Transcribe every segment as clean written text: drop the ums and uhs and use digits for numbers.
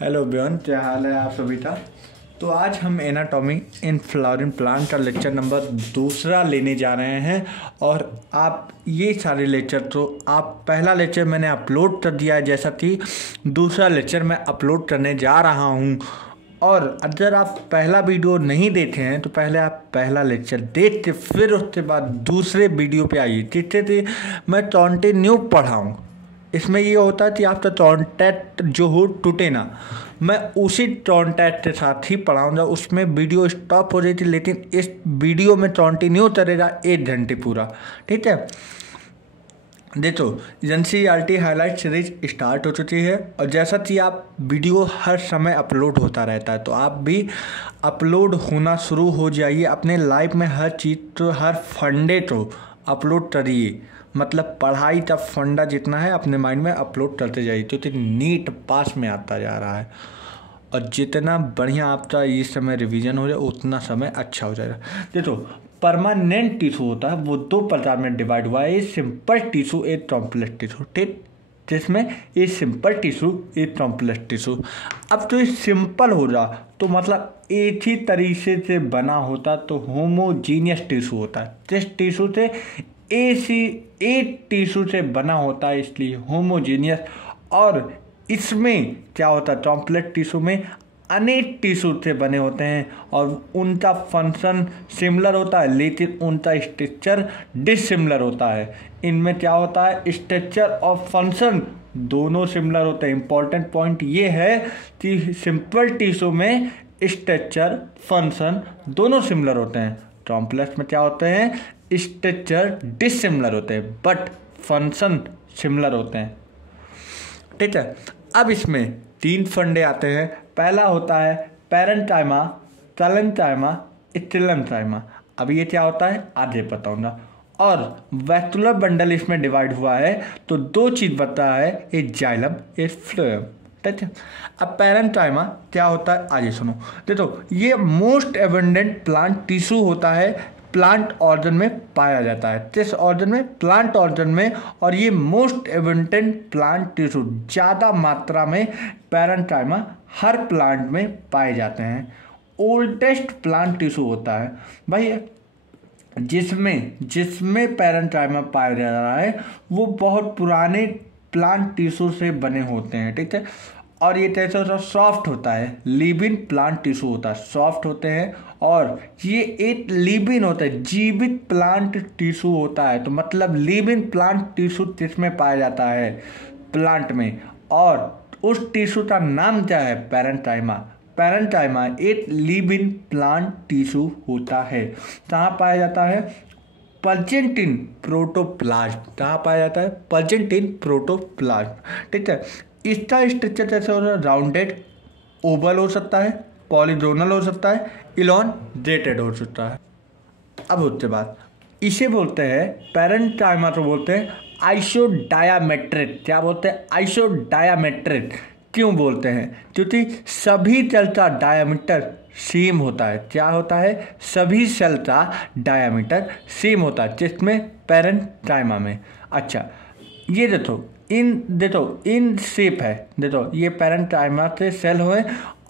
Hello beyond, क्या हाल है आप सभी का। तो आज हम एनाटॉमी इन फ्लावरिंग प्लांट का लेक्चर नंबर 2 लेने जा रहे हैं। और आप ये सारे लेक्चर तो आप पहला लेक्चर मैंने अपलोड कर दिया है जैसा कि दूसरा लेक्चर मैं अपलोड करने जा रहा हूँ। और अगर आप पहला वीडियो नहीं देखे हैं तो पहले आप पहला लेक्चर देख के फिर उसके बाद दूसरे वीडियो पे आइए, जिससे मैं कंटिन्यू पढ़ाऊँ। इसमें ये होता है कि आपका कॉन्टैक्ट जो हो टूटे ना। मैं उसी कॉन्टैक्ट के साथ ही पढ़ाऊँगा, उसमें वीडियो स्टॉप हो जाती, लेकिन इस वीडियो में कंटिन्यू चलेगा 1 घंटे पूरा। ठीक है, देखो NCERT हाईलाइट सीरीज स्टार्ट हो चुकी है और जैसा कि आप वीडियो हर समय अपलोड होता रहता है तो आप भी अपलोड होना शुरू हो जाइए अपने लाइफ में। हर चीज़ तो हर फंडे को अपलोड करिए, मतलब पढ़ाई का फंडा जितना है अपने माइंड में अपलोड करते जाइए, क्योंकि नीट पास में आता जा रहा है। और जितना बढ़िया आपका इस समय रिवीजन हो जाए उतना समय अच्छा हो जाएगा। देखो परमानेंट टिश्यू होता है वो 2 प्रकार में डिवाइड हुआ है, सिंपल टिश्यू एक कॉम्प्लेक्स टिश्यू। ठीक, जिसमें ये सिंपल टिश्यू एक कॉम्प्लेक्स टिश्यू। अब तो ये सिंपल हो जा तो मतलब एक ही तरीके से बना होता तो होमोजीनियस टिश्यू होता है। जिस टिश्यू से एक टिश्यू से बना होता है इसलिए होमोजीनियस। और इसमें क्या होता है, कॉम्प्लेक्स टिश्यू में अनेक टिश्यू से बने होते हैं और उनका फंक्शन सिमिलर होता है लेकिन उनका स्ट्रक्चर डिसिमिलर होता है। इनमें क्या होता है, स्ट्रक्चर और फंक्शन दोनों सिमिलर होते हैं। इंपॉर्टेंट पॉइंट ये है कि सिंपल टिश्यू में स्ट्रक्चर फंक्शन दोनों सिमिलर होते हैं। कॉम्प्लेक्स में क्या होते हैं, स्ट्रक्चर डिसिमिलर होते हैं बट फंक्शन सिमिलर होते हैं। ठीक है, अब इसमें 3 फंडे आते हैं। पहला होता है पैरेंकाइमा, कलेंकाइमा, स्टिलेंकाइमा। अब ये क्या होता है आगे बताऊंगा। और वैस्कुलर बंडल इसमें डिवाइड हुआ है तो 2 चीज़ बता है, एक जाइलम एक फ्लोएम। ठीक है, अब पैरेंकाइमा क्या होता है आगे सुनो। देखो ये मोस्ट एबंडेंट प्लांट टिश्यू होता है, प्लांट ऑर्गन में पाया जाता है। किस ऑर्गन में, प्लांट ऑर्गन में। और ये मोस्ट एबंडेंट प्लांट टिश्यू, ज़्यादा मात्रा में पैरेंकाइमा हर प्लांट में पाए जाते हैं। ओल्डेस्ट प्लांट टिश्यू होता है भाई, जिसमें पैरेंकाइमा पाया जा रहा है वो बहुत पुराने प्लांट टिश्यू से बने होते हैं। ठीक है, और ये कैसे होता है, सॉफ्ट होता है। लिविंग प्लांट टिश्यू होता है, सॉफ्ट होते हैं। और ये एक लिविंग होता है, जीवित प्लांट टिश्यू होता है। तो मतलब लिविंग प्लांट टिश्यू किसमें पाया जाता है, प्लांट में। और उस टिश्यू का नाम क्या है, पैरेंकाइमा। पैरेंकाइमा एक लिविंग प्लांट टिश्यू होता है। कहाँ पाया जाता है, प्लेजेंटिन प्रोटोप्लाज्म। कहाँ पाया जाता है, प्लेजेंटिन प्रोटोप्लाज्म। ठीक है, इसका स्ट्रक्चर कैसे होता है, राउंडेड, ओवल हो सकता है, पॉलीगोनल हो सकता है, इलॉन्गेटेड हो सकता है। अब उसके बाद इसे बोलते हैं पैरेंकाइमा को बोलते हैं आइसोडायामेट्रिक। क्या बोलते हैं, आइसोडायामेट्रिक। क्यों बोलते हैं, क्योंकि सभी सेल का डायामीटर सेम होता है। क्या होता है, सभी सेल का डायामीटर सेम होता है, जिसमें पैरेंकाइमा में। अच्छा ये देखो इन शेप है। देखो ये पैरेंकाइमा से सेल हुए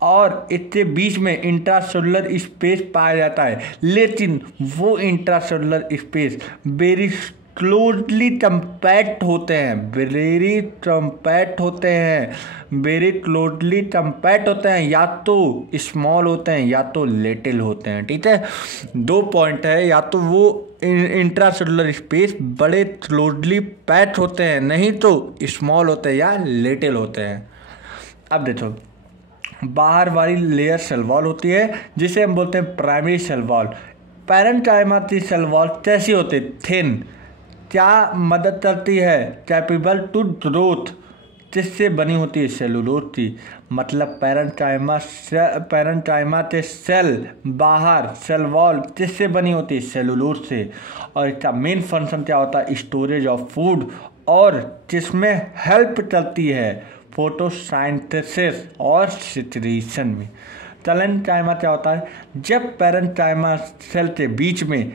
और इसके बीच में इंट्रासेलुलर स्पेस पाया जाता है, लेकिन वो intracellular space very closely compact होते हैं, वेरी क्लोजली कंपैक्ट होते हैं। या तो स्मॉल होते हैं या तो लिटिल होते हैं। ठीक है, 2 पॉइंट है, या तो वो इंट्रासेलुलर स्पेस बड़े क्लोजली पैक्ड होते हैं, नहीं तो स्मॉल होते हैं या लिटिल होते हैं। अब देखो बाहर वाली लेयर सेल वॉल होती है जिसे हम बोलते हैं प्राइमरी सेल वॉल। पैरेंकाइमा की सेल वॉल कैसी होती है, थिन। क्या मदद करती है, कैपेबल टू ग्रोथ, जिससे बनी होती है सेलुलोज की। मतलब पैरेंकाइमा के सेल बाहर सेल वॉल किससे बनी होती है, सेलुलोज से। और इसका मेन फंक्शन क्या होता है, स्टोरेज ऑफ फूड, और जिसमें हेल्प करती है फोटोसिंथेसिस और सिक्रीशन में। कलेंकाइमा क्या होता है, जब पैरेंकाइमा सेल के बीच में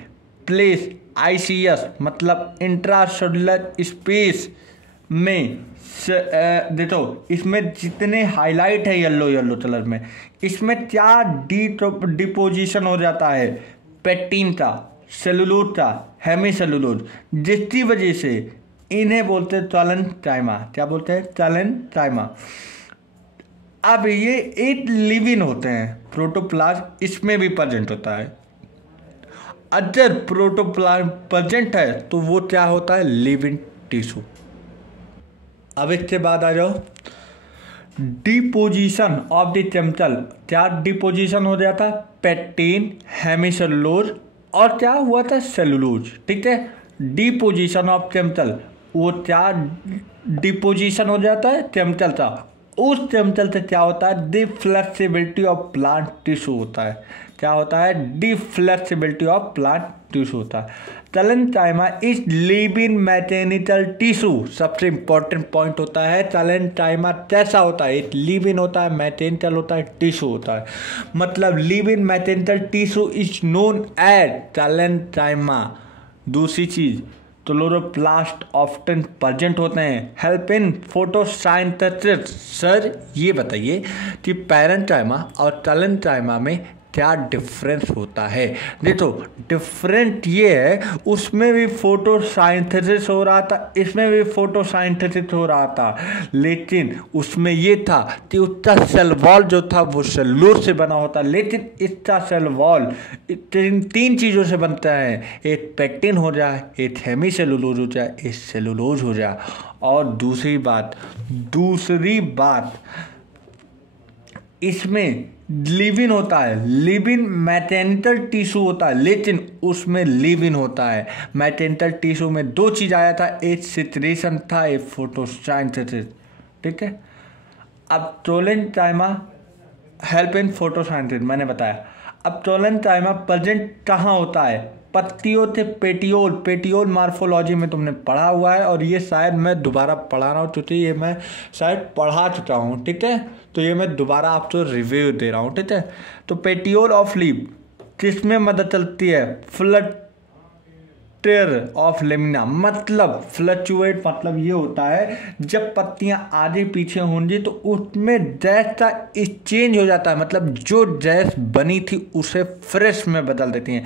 प्लेस ICS मतलब इंट्रासेलुलर स्पेस में देखो इसमें जितने हाईलाइट है येलो येलो कलर में, इसमें क्या डिपोजिशन हो जाता है, पेक्टिन का, सेलुलोज का, हेमीसेलुलोज, जिसकी वजह से इन्हें बोलते हैं चलेंथाइमा। क्या बोलते हैं? चलेंथाइमा। अब ये 8 लिविन होते हैं, प्रोटोप्लाज्म इसमें भी प्रेजेंट होता है। अगर प्रोटोप्लाज्म प्रेजेंट है तो वो क्या होता है? Living tissue. अब इसके बाद आ जाओ डिपोजिशन ऑफ द केमिकल। क्या डिपोजिशन हो जाता? पेक्टिन, हेमीसेलुलोज और क्या हुआ था? सेलुलोज। ठीक है, डिपोजिशन ऑफ केमिकल, वो क्या डिपोजिशन हो जाता है? केमिकल का। उस केमिकल से क्या होता है? डिफ्लेक्सिबिलिटी ऑफ प्लांट टिश्यू होता है। क्या होता है? डिफ्लेक्सिबिलिटी ऑफ प्लांट टिश्यू होता है। चलेंथाइमा इज लिविंग मैकेनिकल टिश्यू। सबसे इंपॉर्टेंट पॉइंट होता है चलेंथाइमा कैसा होता है? एक लिविंग होता है, मैकेनिकल होता है, टिश्यू होता है। मतलब living mechanical tissue is known as collenchyma. दूसरी चीज, क्लोरोप्लास्ट ऑफ्टन प्रेजेंट होते हैं, हेल्प इन फोटोसिंथेसिस। सर ये बताइए कि पैरेंटाइमा और चलेंथाइमा में क्या डिफरेंस होता है? देखो डिफरेंट ये है, उसमें भी फोटोसिंथेसिस हो रहा था, इसमें भी फोटोसिंथेसिस हो रहा था, लेकिन उसमें ये था कि उसका सेल वॉल जो था वो सेलुलोज से बना होता, लेकिन इसका सेल वॉल तीन चीज़ों से बनता है, एक पेक्टिन हो जाए, एक हेमीसेलुलोज हो जाए, एक सेलुलोज हो जाए। और दूसरी बात इसमें लिविन होता है, लिविन मैकेनिकल टिश्यू होता है, लेकिन उसमें लिविन होता है। मैकेनिकल टिश्यू में दो चीज आया था, एक सिक्रेशन था, एक फोटोसिंथेसिस। ठीक है, अब चलेंथाइमा हेल्प इन फोटोसिंथेसिस मैंने बताया। अब चलेंथाइमा प्रेजेंट कहाँ होता है? पत्तियों थे पेटियोल मार्फोलॉजी में तुमने पढ़ा हुआ है, और ये शायद मैं दोबारा पढ़ा रहा हूँ क्योंकि ये मैं शायद पढ़ा चुका हूँ। ठीक है, तो ये मैं दोबारा आपको रिव्यू दे रहा हूँ। ठीक है, तो पेटियोल ऑफ लीफ किसमें मदद चलती है? Flutter of lamina. मतलब फ्लक्चुएट मतलब ये होता है जब पत्तियां आगे पीछे होंगी तो उसमें गैस का एक्सचेंज हो जाता है, मतलब जो गैस बनी थी उसे फ्रेश में बदल देती हैं,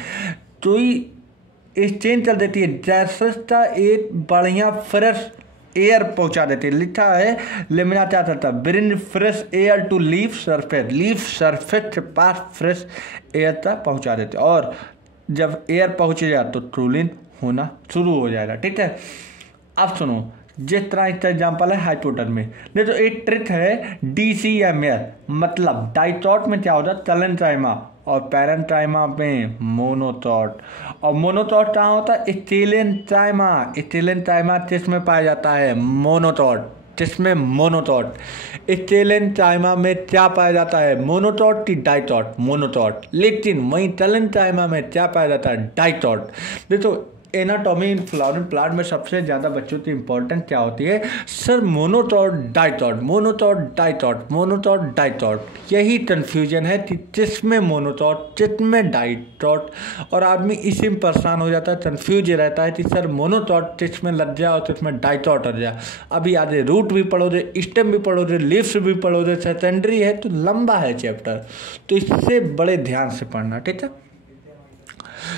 तो एक्सचेंज चल देती है, गैसेस का एक बढ़िया फ्रेश एयर पहुंचा देती है। लिखा है लेमिना क्या था? Bring fresh air to leaf surface. Leaf surface के पास फ्रेश एयर तक पहुंचा देते, और जब एयर पहुंचेगा तो ट्रूलिन होना शुरू हो जाएगा। ठीक है, अब सुनो, जिस तरह इसका एग्जाम्पल है हाइपोडर्मी। नहीं तो एक ट्रिक है DCMS, मतलब डाइटॉट में क्या होता है? चलेंथाइमा, और पैरेंटाइमा में मोनोटॉट। और मोनोटॉट कहाँ होता है? स्टेलेंथाइमा। स्टेलेंथाइमा किसमें पाया जाता है? मोनोटॉट। किसमें? मोनोटॉट। स्टेलेंथाइमा में क्या पाया जाता है? मोनोटॉट की डाइटॉट? मोनोटॉट। लेकिन वहीं चलेंथाइमा में क्या पाया जाता है? डाइटॉट। देखो एनाटॉमी इन फ्लावरिंग प्लांट में सबसे ज़्यादा बच्चों की इंपॉर्टेंट क्या होती है? सर मोनोटॉट डाइटॉट, मोनोटॉट डाइटॉट, मोनोटॉट डाइटॉट। यही कन्फ्यूजन है कि किसमें मोनोटॉट किसमें डाइटॉट, और आदमी इसी में परेशान हो जाता है, कन्फ्यूज रहता है कि सर मोनोटॉट किसमें लग जाए और किसमें डाइटॉट लग जाए। अभी आगे रूट भी पढ़ोगे, स्टेम भी पढ़ोगे, लीव्स भी पढ़ोगे, सेकेंडरी है तो लंबा है चैप्टर, तो इससे बड़े ध्यान से पढ़ना। ठीक है,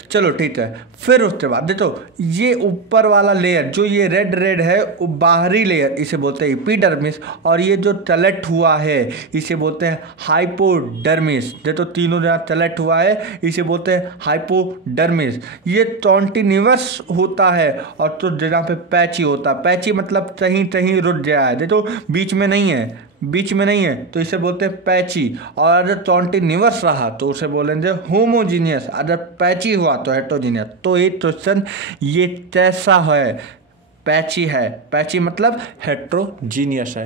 चलो ठीक है। फिर उसके बाद देखो ये ऊपर वाला लेयर जो ये रेड है वो बाहरी लेयर, इसे बोलते हैं एपिडर्मिस, और ये जो तलट हुआ है इसे बोलते हैं हाइपोडर्मिस। देखो तीनों जगह तलट हुआ है इसे बोलते हैं हाइपोडर्मिस। ये कॉन्टिन्यूअस होता है, और तो जगह पे पैची होता है। पैची मतलब कहीं रुक गया है, देखो बीच में नहीं है तो इसे बोलते हैं पैची। और अगर कॉन्टिन्यूअस रहा तो उसे बोलेंगे होमोजीनियस, अगर पैची हुआ तो हेटेरोजीनियस। तो एक क्वेश्चन ये कैसा है? पैची है, पैची मतलब हेटेरोजीनियस है।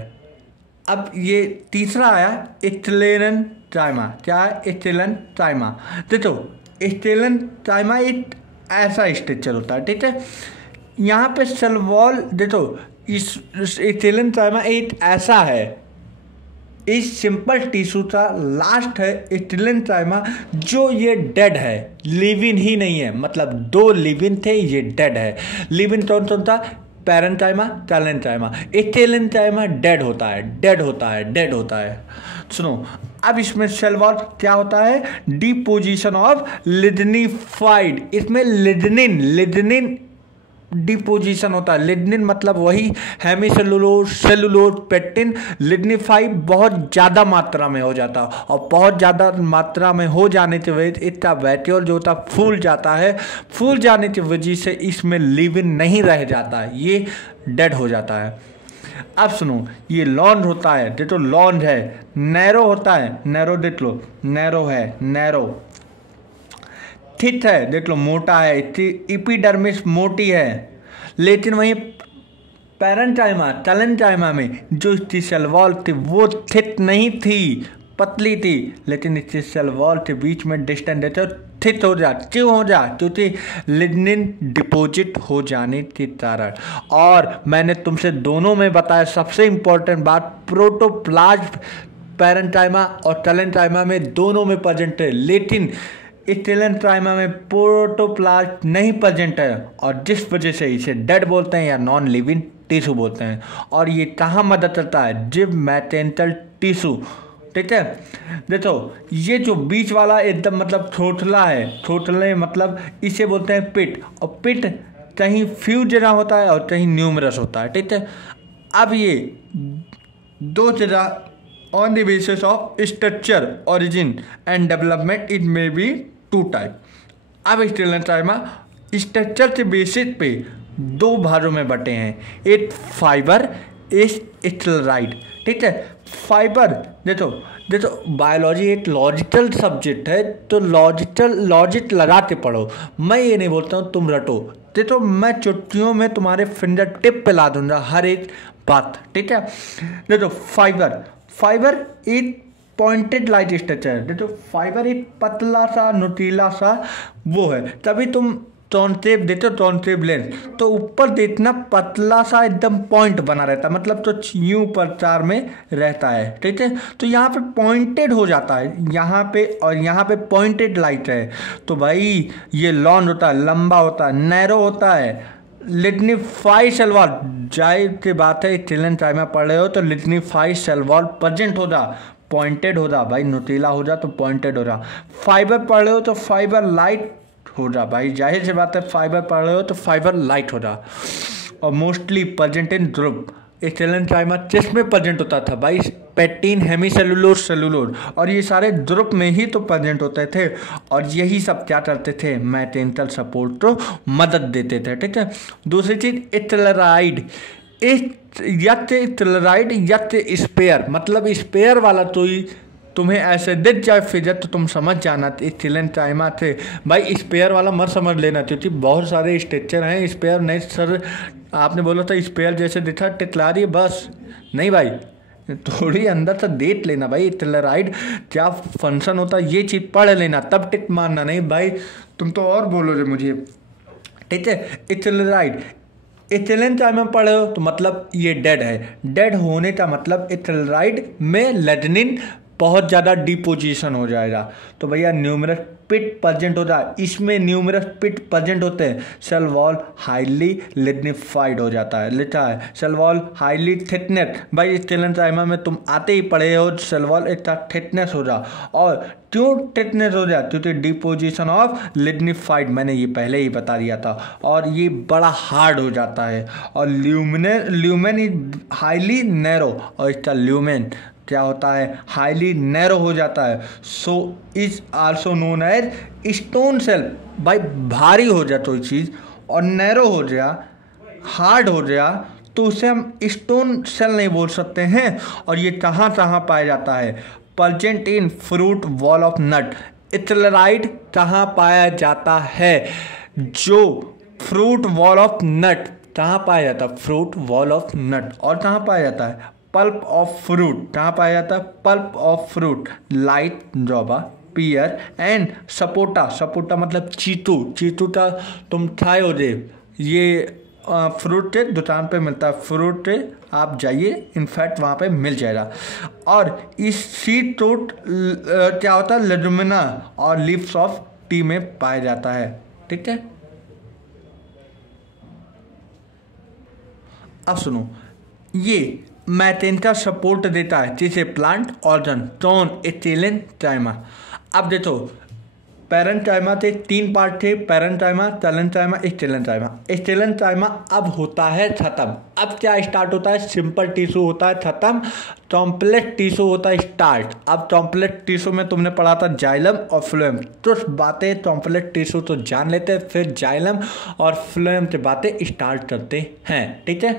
अब ये तीसरा आया स्टेलेंथाइमा। क्या है? स्टेलेंथाइमा। देखो स्टेलेंथाइमा एक ऐसा स्ट्रक्चर होता है। ठीक है, यहाँ पे सेल वॉल देखो, इस स्टेलेंथाइमा एक ऐसा है, इस सिंपल टिश्यू का लास्ट है स्टेलेंथाइमा, जो ये डेड है, लिविन ही नहीं है। मतलब दो लिविन थे, ये डेड है। लिविन कौन था? पैरेंटाइमा, टेलेंटाइमा। टेलेंटाइमा डेड होता है, डेड होता है, डेड होता है। सुनो, अब इसमें सेल वॉल क्या होता है? Deposition of lignified. इसमें लिग्निन डिपोजिशन होता है। लिग्निन मतलब वही हेमीसेलुलोज, सेलुलोज, पेक्टिन। लिग्निफाई बहुत ज़्यादा मात्रा में हो जाता है, और बहुत ज़्यादा मात्रा में हो जाने की वजह से इसका वैट्यूल जो होता है फूल जाता है। फूल जाने की वजह से इसमें लिविन नहीं रह जाता है, ये डेड हो जाता है। अब सुनो, ये लॉन्ज होता है, देखो लॉन्ज है। नैरो होता है, नैरो देख लो, नैरो है, नैरो। थिक है, देख लो मोटा है। एपिडर्मिस मोटी है, लेकिन वहीं पैरेंटाइमा, टेलेंटाइमा में जो इसकी सेल वॉल थी वो थिक नहीं थी, पतली थी, लेकिन इसकी सेल वॉल के बीच में डिस्टेंस देते थिक हो जा, क्यों हो जा? क्योंकि लिग्निन डिपॉजिट हो जाने के कारण। और मैंने तुमसे दोनों में बताया सबसे इंपॉर्टेंट बात, प्रोटोप्लाज्म पैरेंटाइमा और टेलेंटाइमा में दोनों में प्रेजेंट है, लेकिन टेलेंटाइमा में प्रोटोप्लाज्म नहीं प्रेजेंट है, और जिस वजह से इसे डेड बोलते हैं या नॉन लिविंग टिश्यू बोलते हैं। और ये कहाँ मदद करता है? जिब मैटेंटल टिश्यू, ठीक है। देखो ये जो बीच वाला एकदम मतलब थोथला है, थोथले मतलब इसे बोलते हैं पिट, और पिट कहीं फ्यू जगह होता है और कहीं न्यूमरस होता है, ठीक है। अब ये दो जगह on the basis of structure, origin and development it may be two type. अब टेलेंटाइमा स्ट्रक्चर के बेसिस पे दो भागों में बटे हैं, एक फाइबर, एक स्टेरॉइड, ठीक है। फाइबर देखो बायोलॉजी एक लॉजिकल सब्जेक्ट है, तो लॉजिक लगा के पढ़ो। मैं ये नहीं बोलता हूँ तुम रटो, देखो मैं चुटकियों में तुम्हारे फिंगर टिप पे ला दूंगा हर एक बात, ठीक है। देखो फाइबर एक पॉइंटेड लाइट स्ट्रक्चर है, देखो फाइबर एक पतला सा नुकीला सा वो है, तभी तुम टॉन्टेब देते हो, टॉन्टेब लेंस, तो ऊपर देखना पतला सा एकदम पॉइंट बना रहता है, मतलब तो यूं प्रचार में रहता है, ठीक है। तो यहाँ पे पॉइंटेड हो जाता है यहाँ पे, और यहाँ पे पॉइंटेड लाइट है, तो भाई ये लॉन्ग होता है, लंबा होता है, नैरो होता है। लिग्निफाइड सेल वॉल, जाहिर की बात है टेलेंटाइमा पढ़ रहे हो तो लिग्निफाइड सेल वॉल प्रेजेंट हो जा, पॉइंटेड हो जा भाई, नुकीला हो जा तो पॉइंटेड हो जा। फाइबर पढ़ रहे हो तो फाइबर लाइट हो जा भाई, जाहिर सी बात है फाइबर पढ़ रहे हो तो फाइबर लाइट हो जा। और मोस्टली प्रेजेंट इन ध्रुव, टेलेंटाइमा चेस्ट में प्रेजेंट होता था भाई, पेक्टिन, हेमीसेलुलोज, सेलुलोज, और ये सारे ध्रुव में ही तो प्रेजेंट होते थे, और यही सब क्या करते थे? मैटेंटल सपोर्ट को मदद देते थे, ठीक है। दूसरी चीज स्टेरॉइड, या स्पेयर, मतलब स्पेयर वाला तो ही तुम्हें ऐसे दिख जाए फिगर तो तुम समझ जाना टेलेंटाइमा थे भाई। स्पेयर वाला मत समझ लेना, क्योंकि बहुत सारे स्ट्रक्चर हैं स्पेयर नहीं। सर आपने बोला था स्पेयर जैसे दिखा टेटलारी, बस नहीं भाई, थोड़ी अंदर से देख लेना भाई टेलेराइड क्या फंक्शन होता है, ये चीज़ पढ़ लेना, तब टिक मारना नहीं भाई, तुम तो और बोलोगे मुझे, ठीक है। टेलेराइड टेलेंटाइमा पढ़े हो तो मतलब ये डेड है, डेड होने का मतलब टेलेराइड में लिग्निन बहुत ज़्यादा डिपोजिशन हो जाएगा, तो भैया न्यूमरस पिट प्रेजेंट होता है, इसमें न्यूमरस पिट प्रेजेंट होते हैं, सेल वॉल हाईली लिग्निफाइड हो जाता है, लिखा है सेल वॉल हाईली थिकनेस। भाई टेलेंटाइमा में तुम आते ही पढ़े हो सेल वॉल इतना थिकनेस हो जा, और क्यों थिकनेस हो जा? क्योंकि डिपोजिशन ऑफ लिग्निफाइड, मैंने ये पहले ही बता दिया था, और ये बड़ा हार्ड हो जाता है। और ल्यूमेन इज हाईली नैरो, और इसका ल्यूमेन क्या होता है? हाईली नैरो हो जाता है। So is also known as stone cell. भाई भारी हो जाए कोई चीज़ और नैरो हो जाए, हार्ड हो जाए, तो उसे हम स्टोन सेल नहीं बोल सकते हैं। और ये कहाँ पाया जाता है? Present in fruit wall of nut. Sclereid कहाँ पाया जाता है? जो फ्रूट वॉल ऑफ नट कहाँ पाया जाता है? फ्रूट वॉल ऑफ नट। और कहाँ पाया जाता है? पल्प ऑफ फ्रूट कहाँ पाया जाता है? पल्प ऑफ फ्रूट, लाइट जोबा, पियर एंड सपोटा। सपोटा मतलब चीतू का तुम खाए हो जे, ये फ्रूट के दुकान पे मिलता है, फ्रूट के आप जाइए, इनफैक्ट वहाँ पे मिल जाएगा। और इस सीड फ्रूट क्या होता है? लेगुमिना और लीव्स ऑफ टी में पाया जाता है, ठीक है। अब सुनो, ये मैथेन सपोर्ट देता है जिसे प्लांट ऑर्गन टोन स्टेलेंटाइमा। अब देखो पैरेंटाइमा थे, 3 पार्ट थे, पैरेंटाइमा, तलेंटाइमा, स्टेलेंटाइमा। स्टेलेंटाइमा अब होता है खत्म। अब क्या स्टार्ट होता है? सिंपल टिश्यू होता है खत्म, कॉम्प्लेक्स टिश्यू होता है स्टार्ट। अब कॉम्प्लेक्स टिश्यू में तुमने पढ़ा था जाइलम और फ्लोएम, तो बातें कॉम्प्लेक्स टिश्यू तो जान लेते हैं, फिर जाइलम और फ्लोएम से बातें स्टार्ट करते हैं। ठीक है,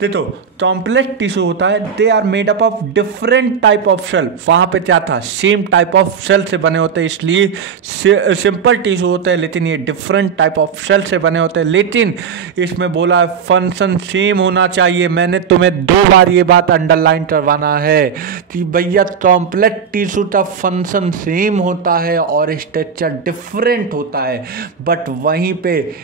देखो कॉम्प्लेक्स टिश्यू होता है, they are made up of different type of cell. वहाँ पे क्या था? सेम टाइप ऑफ सेल से बने होते हैं, इसलिए सिंपल टिश्यू होते हैं, लेकिन ये डिफरेंट टाइप ऑफ सेल से बने होते हैं। लेकिन इसमें बोला फंक्शन सेम होना चाहिए। मैंने तुम्हें 2 बार ये बात अंडरलाइन करवाना है कि भैया कॉम्प्लेक्स टिश्यू का फंक्शन सेम होता है और स्ट्रक्चर डिफरेंट होता है, बट वहीं पे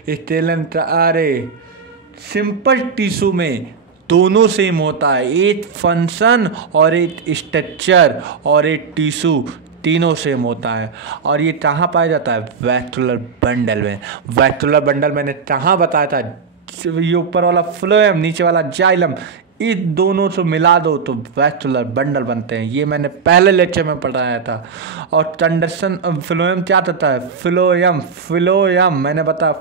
सिंपल टिश्यू में दोनों सेम होता है, एक फंक्शन और एक स्ट्रक्चर और एक टिश्यू तीनों सेम होता है। और ये कहाँ पाया जाता है? वैस्कुलर बंडल में। वैस्कुलर बंडल मैंने कहाँ बताया था? ये ऊपर वाला फ्लोएम, नीचे वाला जाइलम, इस दोनों से मिला दो तो वैस्कुलर बंडल बनते हैं। ये मैंने पहले लेक्चर में पढ़ाया था। और कंडक्शन फ्लोएम क्या होता है? फिलोयम मैंने बताया,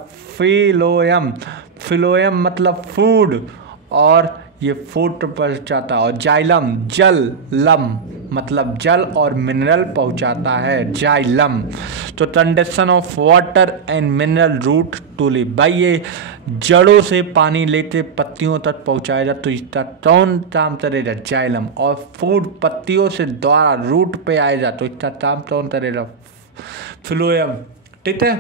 फिलोयम मतलब फूड, और ये फूड पहुँचाता है। और जाइलम जलम मतलब जल और मिनरल पहुँचाता है, जाइलम। तो conduction of water and mineral root to leaf, भाई ये जड़ों से पानी लेते पत्तियों तक पहुँचाया जाए तो इसका कौन काम करेगा? जाइलम। और फूड पत्तियों से द्वारा रूट पे आएगा तो इसका काम कौन करेगा? फ्लोएम। ठीक है,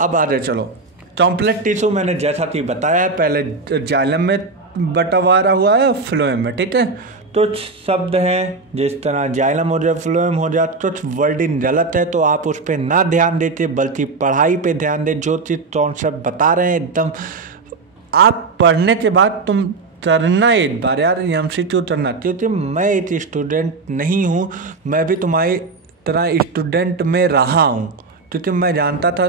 अब आगे चलो। कॉम्प्लेक्स टिश्यू मैंने जैसा कि बताया है, पहले जाइलम में बंटवारा हुआ है, फ्लोएम में। ठीक है, कुछ शब्द हैं जिस तरह जाइलम हो जाए, फ्लोएम हो जाए, कुछ वर्डिंग गलत है तो आप उस पर ना ध्यान देते बल्कि पढ़ाई पे ध्यान दें। जो चीज़ कॉन्सेप्ट बता रहे हैं एकदम आप पढ़ने के बाद तुम करना एक बार यार, MCQ करना, क्योंकि मैं एक स्टूडेंट नहीं हूँ, मैं भी तुम्हारी तरह स्टूडेंट में रहा हूँ, क्योंकि मैं जानता था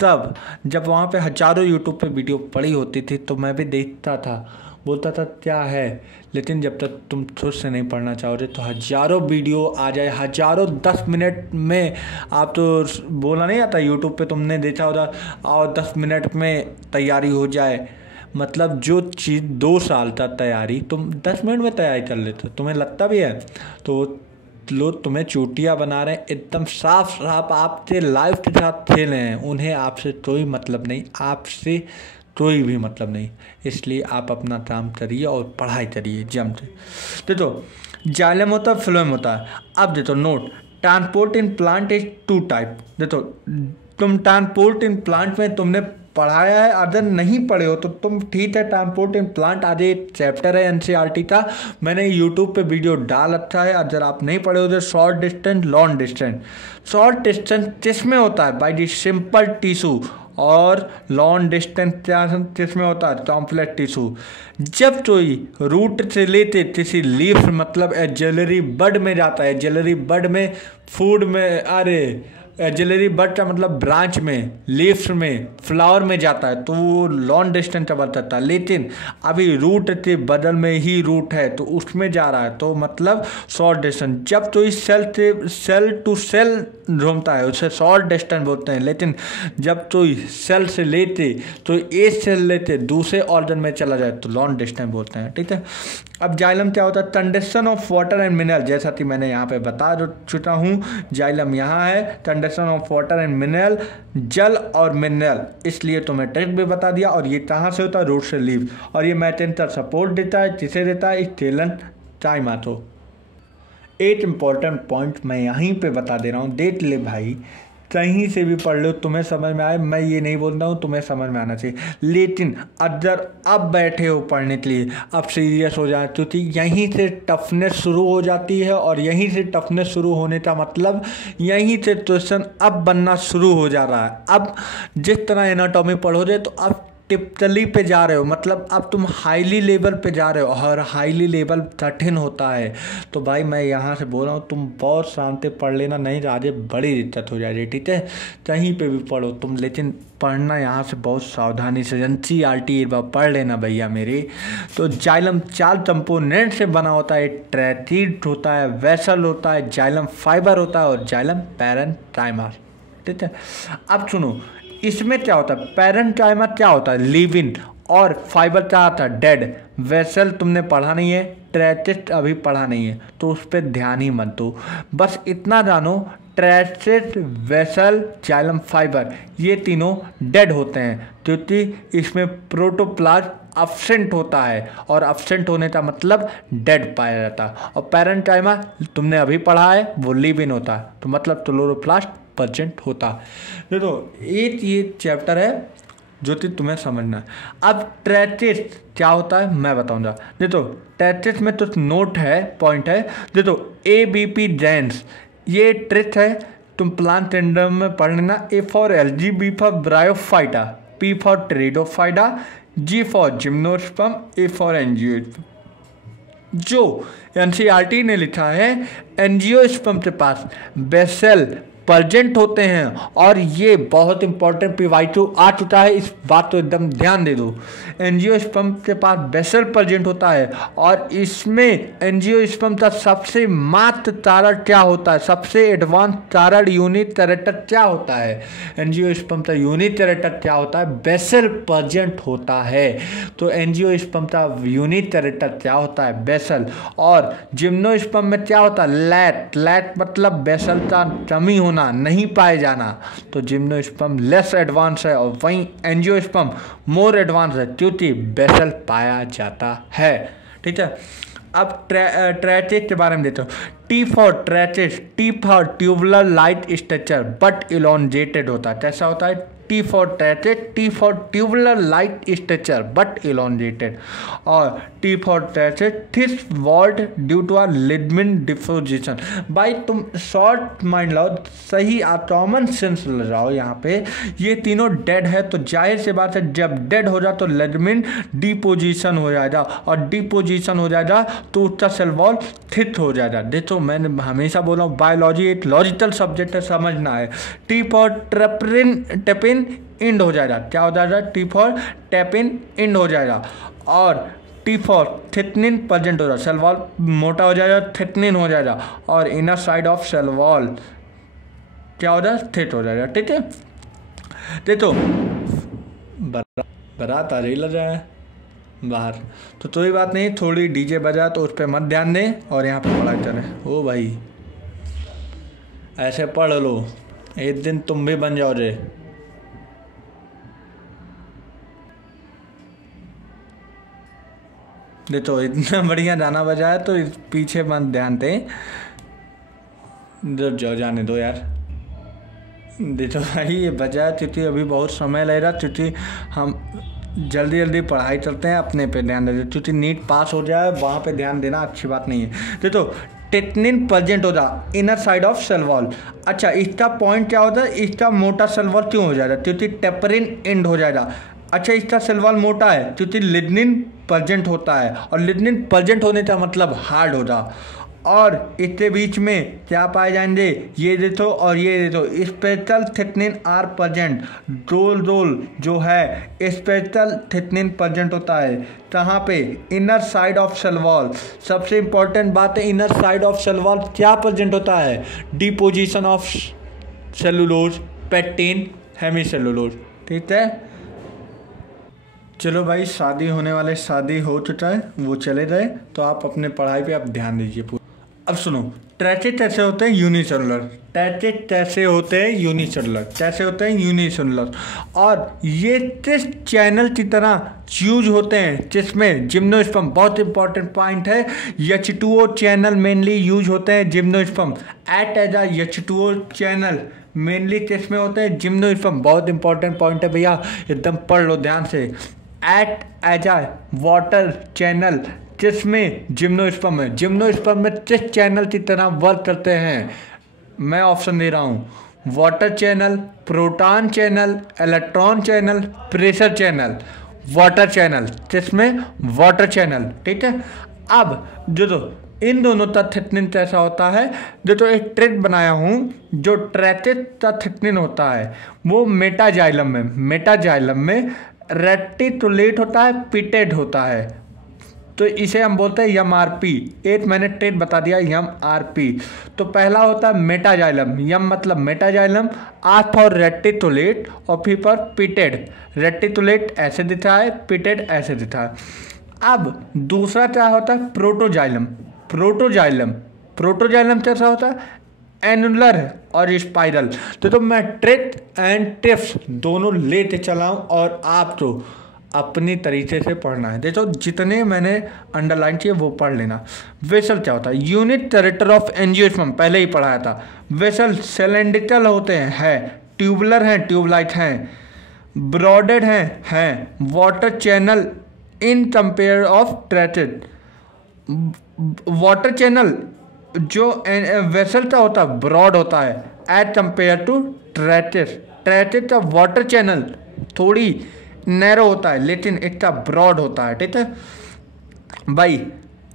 तब जब वहाँ पे हज़ारों यूट्यूब पे वीडियो पड़ी होती थी तो मैं भी देखता था, बोलता था क्या है, लेकिन जब तक तुम खुद से नहीं पढ़ना चाहोगे तो हज़ारों वीडियो आ जाए, हज़ारों 10 मिनट में आप तो बोला नहीं आता यूट्यूब पे तुमने देखा होगा, और 10 मिनट में तैयारी हो जाए। मतलब जो चीज़ 2 साल तक तैयारी तुम 10 मिनट में तैयारी कर लेते, तुम्हें लगता भी है। तो लोग तुम्हें चोटियाँ बना रहे हैं, एकदम साफ साफ आपसे लाइफ के साथ खेले हैं, उन्हें आपसे कोई मतलब नहीं, आपसे कोई भी मतलब नहीं। इसलिए आप अपना काम करिए और पढ़ाई करिए जम से। देखो जाइलम होता है, फ्लोएम होता है। अब देखो note, transport in plant is 2 type. देखो तुम ट्रांसपोर्ट इन प्लांट में तुमने पढ़ाया है, अगर नहीं पढ़े हो तो तुम ठीक है, ट्रांसपोर्ट इन प्लांट आज एक चैप्टर है NCERT का, मैंने यूट्यूब पे वीडियो डाल रखा है। अगर आप नहीं पढ़े हो तो short distance, long distance. Short distance किसमें होता है? By the simple tissue. और लॉन्ग डिस्टेंस किसमें होता है? Complex tissue. जब कोई रूट से लेते किसी लीफ मतलब एक्सिलरी बड में जाता है, एक्सिलरी बड में फूड में, अरे एक्सिलरी बड का मतलब ब्रांच में, लीफ में, फ्लावर में जाता है तो वो लॉन्ग डिस्टेंस का बताता है। लेकिन अभी रूट के बदल में ही रूट है तो उसमें जा रहा है तो मतलब शॉर्ट डिस्टेंस। जब तो इस सेल टू सेल घूमता है उसे शॉर्ट डिस्टेंस बोलते हैं। लेकिन जब तो सेल से लेते तो एक सेल लेते दूसरे ऑर्गन में चला जाए तो लॉन्ग डिस्टेंस बोलते हैं। ठीक है, अब जाइलम क्या होता है? Conduction of water and mineral, जैसा कि मैंने यहाँ पे बता चुका हूँ। जाइलम यहाँ है, conduction of water and mineral, जल और मिनरल, इसलिए तो मैं ट्रिक भी बता दिया। और ये कहाँ से होता है? रूट से लीफ। और ये मैथेन सपोर्ट देता है, किसे देता है? स्टेलेंटाइमा। तो एक इम्पॉर्टेंट पॉइंट मैं यहीं पे बता दे रहा हूँ, देख ले भाई, कहीं से भी पढ़ लो तुम्हें समझ में आए, मैं ये नहीं बोल रहा हूँ, तुम्हें समझ में आना चाहिए। लेकिन अगर अब बैठे हो पढ़ने के लिए, अब सीरियस हो जाए, क्योंकि यहीं से टफनेस शुरू हो जाती है। और यहीं से टफनेस शुरू होने का मतलब यहीं से क्वेश्चन अब बनना शुरू हो जा रहा है। अब जिस तरह एनाटॉमी पढ़ोगे तो अब टिप्टली पे जा रहे हो, मतलब अब तुम हाईली लेवल पे जा रहे हो और हाईली लेवल कठिन होता है। तो भाई मैं यहाँ से बोल रहा हूँ तुम बहुत शांति पढ़ लेना, नहीं तो आगे बड़ी दिक्कत हो जाएगी, ठीक है। कहीं पे भी पढ़ो तुम, लेकिन पढ़ना यहाँ से बहुत सावधानी से, NCERT एक बार पढ़ लेना भैया मेरी। तो जाइलम 4 कंपोनेंट से बना होता है, ट्रैकिड होता है, वेसल होता है, जाइलम फाइबर होता है और जाइलम पैरेन्काइमा, ठीक है। अब सुनो इसमें क्या होता है, पैरेन्काइमा क्या होता है, लिविंग, और फाइबर क्या होता है, डेड। वेसल तुमने पढ़ा नहीं है, ट्रैकिड अभी पढ़ा नहीं है, तो उस पर ध्यान ही मत दो, बस इतना जानो ट्रैकिड, वेसल, जाइलम फाइबर ये तीनों डेड होते हैं, क्योंकि इसमें प्रोटोप्लाज्म अब्सेंट होता है और अब्सेंट होने का मतलब डेड पाया जाता है। और पैरेन्काइमा तुमने अभी पढ़ा है वो लिविंग होता है, तो मतलब क्लोरोप्लास्ट प्रेजेंट होता है। देखो एक ये चैप्टर है जो कि तुम्हें समझना है। अब ट्रैकिड क्या होता है मैं बताऊंगा। देखो ट्रैकिड में तो नोट है, पॉइंट है, देखो ABP जेंस ये ट्रिक है, तुम प्लांट टेंडर में पढ़ लेना। A for algae, B for bryophyta, P for pteridophyta, G for gymnosperm, A for angiosperm. जो NCERT ने लिखा है एंजियोस्पर्म के पास बेसल प्रेजेंट होते हैं, और ये बहुत इंपॉर्टेंट PY2 आ चुका है, इस बात को एकदम ध्यान दे दो। एंजियोस्पर्म के पास बेसल प्रेजेंट होता है, और इसमें एंजियोस्पर्म का सबसे मात्र कारण क्या होता है, सबसे एडवांस कारण यूनिट कैरेक्टर क्या होता है, एंजियोस्पर्म का यूनिट कैरेक्टर क्या होता है, बेसल प्रेजेंट होता है। तो एंजियोस्पर्म का यूनिट कैरेक्टर क्या होता है, बेसल। और जिम्नोस्पर्म में क्या होता है, लैट, लैट मतलब बेसल का कमी होना, नहीं पाए जाना। तो जिम्नोस्पर्म लेस एडवांस है और वहीं एंजियोस्पर्म मोर एडवांस है, क्योंकि बेसल पाया जाता है, ठीक है। अब ट्रैकिड के बारे में देता हूँ। T for tracheid, T for tubular light structure but elongated होता है। कैसा होता है, T for tracheid, T for tubular light structure but elongated, और T for tracheid thick walled due to a lignin deposition. भाई तुम शॉर्ट माइंड लो, सही common sense लगाओ, यहाँ पे ये तीनों डेड है, तो जाहिर सी बात है जब डेड हो जाए तो लिग्मेंट डिपोजिशन हो जाएगा, और डिपोजिशन हो जाएगा तो उसका सेल वॉल थिक हो जाएगा। देखो मैंने हमेशा बोला हूँ बायोलॉजी एक लॉजिकल सब्जेक्ट है, समझना है। T फॉर टेपिन इंड हो जाएगा, क्या हो जाएगा, T फॉर टेपिन इंड हो जाएगा, और T फॉर थिकनिंग प्रेजेंट हो जाएगा, सेल वॉल मोटा हो जाएगा, थिकनिंग हो जाएगा, और inner side of cell wall क्या हो जाएगा, थिक हो जाएगा, ठीक है। देखो बारात आ रही लग रहा है बाहर, तो कोई बात नहीं, थोड़ी DJ बजा तो उस पर मत ध्यान दें और यहाँ पे पढ़ाई करें। ओ भाई ऐसे पढ़ लो, एक दिन तुम भी बन जाओ रे। देखो इतना बढ़िया गाना बजाया तो इस पीछे मत ध्यान दें, जब जाओ जाने दो यार। देखो भाई ये बजाया क्योंकि अभी बहुत समय लग रहा, क्योंकि हम जल्दी जल्दी पढ़ाई करते हैं, अपने पे ध्यान देते, क्योंकि नीट पास हो जाए वहाँ पे ध्यान देना अच्छी बात नहीं है। देखो टेटनिन प्रेजेंट होता inner side of cell wall. अच्छा इसका पॉइंट क्या होता है, इसका मोटा सेल वॉल क्यों हो जाएगा, क्योंकि टेपरिन एंड हो जाएगा। अच्छा इसका सेल वॉल मोटा है क्योंकि लिग्निन प्रेजेंट होता है, और लिग्निन प्रेजेंट होने का मतलब हार्ड होता, और इसके बीच में क्या पाए जाएंगे, ये देखो और ये देखो, special thickening are present. Role role जो है स्पेशल थिकनिन प्रेजेंट होता है कहाँ पे, inner side of cell wall. सबसे इंपॉर्टेंट बात है inner side of cell wall क्या प्रेजेंट होता है, deposition of cellulose, pectin, hemicellulose, ठीक है। चलो भाई शादी होने वाले शादी हो चुका है, वो चले गए, तो आप अपने पढ़ाई पे आप ध्यान दीजिए। अब सुनो ट्रैकिड कैसे होते हैं, यूनिसेलुलर। ट्रैकिड कैसे होते हैं, यूनिसेलुलर। कैसे होते हैं, यूनिसेलुलर। और ये किस चैनल की तरह यूज होते हैं, जिसमें जिम्नोस्पर्म, बहुत इंपॉर्टेंट पॉइंट है, H2O चैनल मेनली यूज होते हैं। Gymnosperm act as a H2O channel mainly किसमें होते हैं, जिम्नोस्पर्म। बहुत इंपॉर्टेंट पॉइंट है भैया, एकदम पढ़ लो ध्यान से। Act as a water channel जिसमें जिम्नोस्पर्म है। जिम्नोस्पर्म में किस चैनल की तरह वर्क करते हैं, मैं ऑप्शन दे रहा हूँ, water channel, proton channel, electron channel, pressure channel. Water channel, जिसमें वाटर चैनल, ठीक है। अब जो इन दोनों का थिकनिंग कैसा होता है, जो एक ट्रेड बनाया हूँ, जो ट्रैचेस का थिकनिंग होता है वो मेटाजाइलम में रेटिकुलेट होता है, पिटेड होता है, तो इसे हम बोलते हैं MRP। एक मैंने ट्रेड बता दिया MRP। तो पहला होता है मेटाजाइलम, यम मतलब मेटाजाइलम, आर फॉर रेटिकुलेट और फिर पर पिटेड। रेटिकुलेट ऐसे दिखा है, पिटेड ऐसे दिखा है। अब दूसरा क्या होता है, प्रोटोजाइलम कैसा होता है, एनुलर और स्पाइरल। तो मैं ट्रिक एंड टिप्स दोनों लेते चलाऊं और आप तो अपनी तरीके से पढ़ना है। देखो जितने मैंने अंडरलाइन किए वो पढ़ लेना। वेसल क्या होता है, यूनिट कैरेक्टर ऑफ एंजियोस्पर्म, पहले ही पढ़ाया था। वेसल सिलेंड्रिकल होते हैं, ट्यूबुलर हैं, ट्यूबलाइट हैं, ब्रॉडेड हैं, water channel in compare of tracheid. Water channel जो वेसल का होता है ब्रॉड होता है एज कंपेयर टू ट्रैचेड का वाटर चैनल थोड़ी नैरो होता है लेकिन इसका ब्रॉड होता है, ठीक है भाई।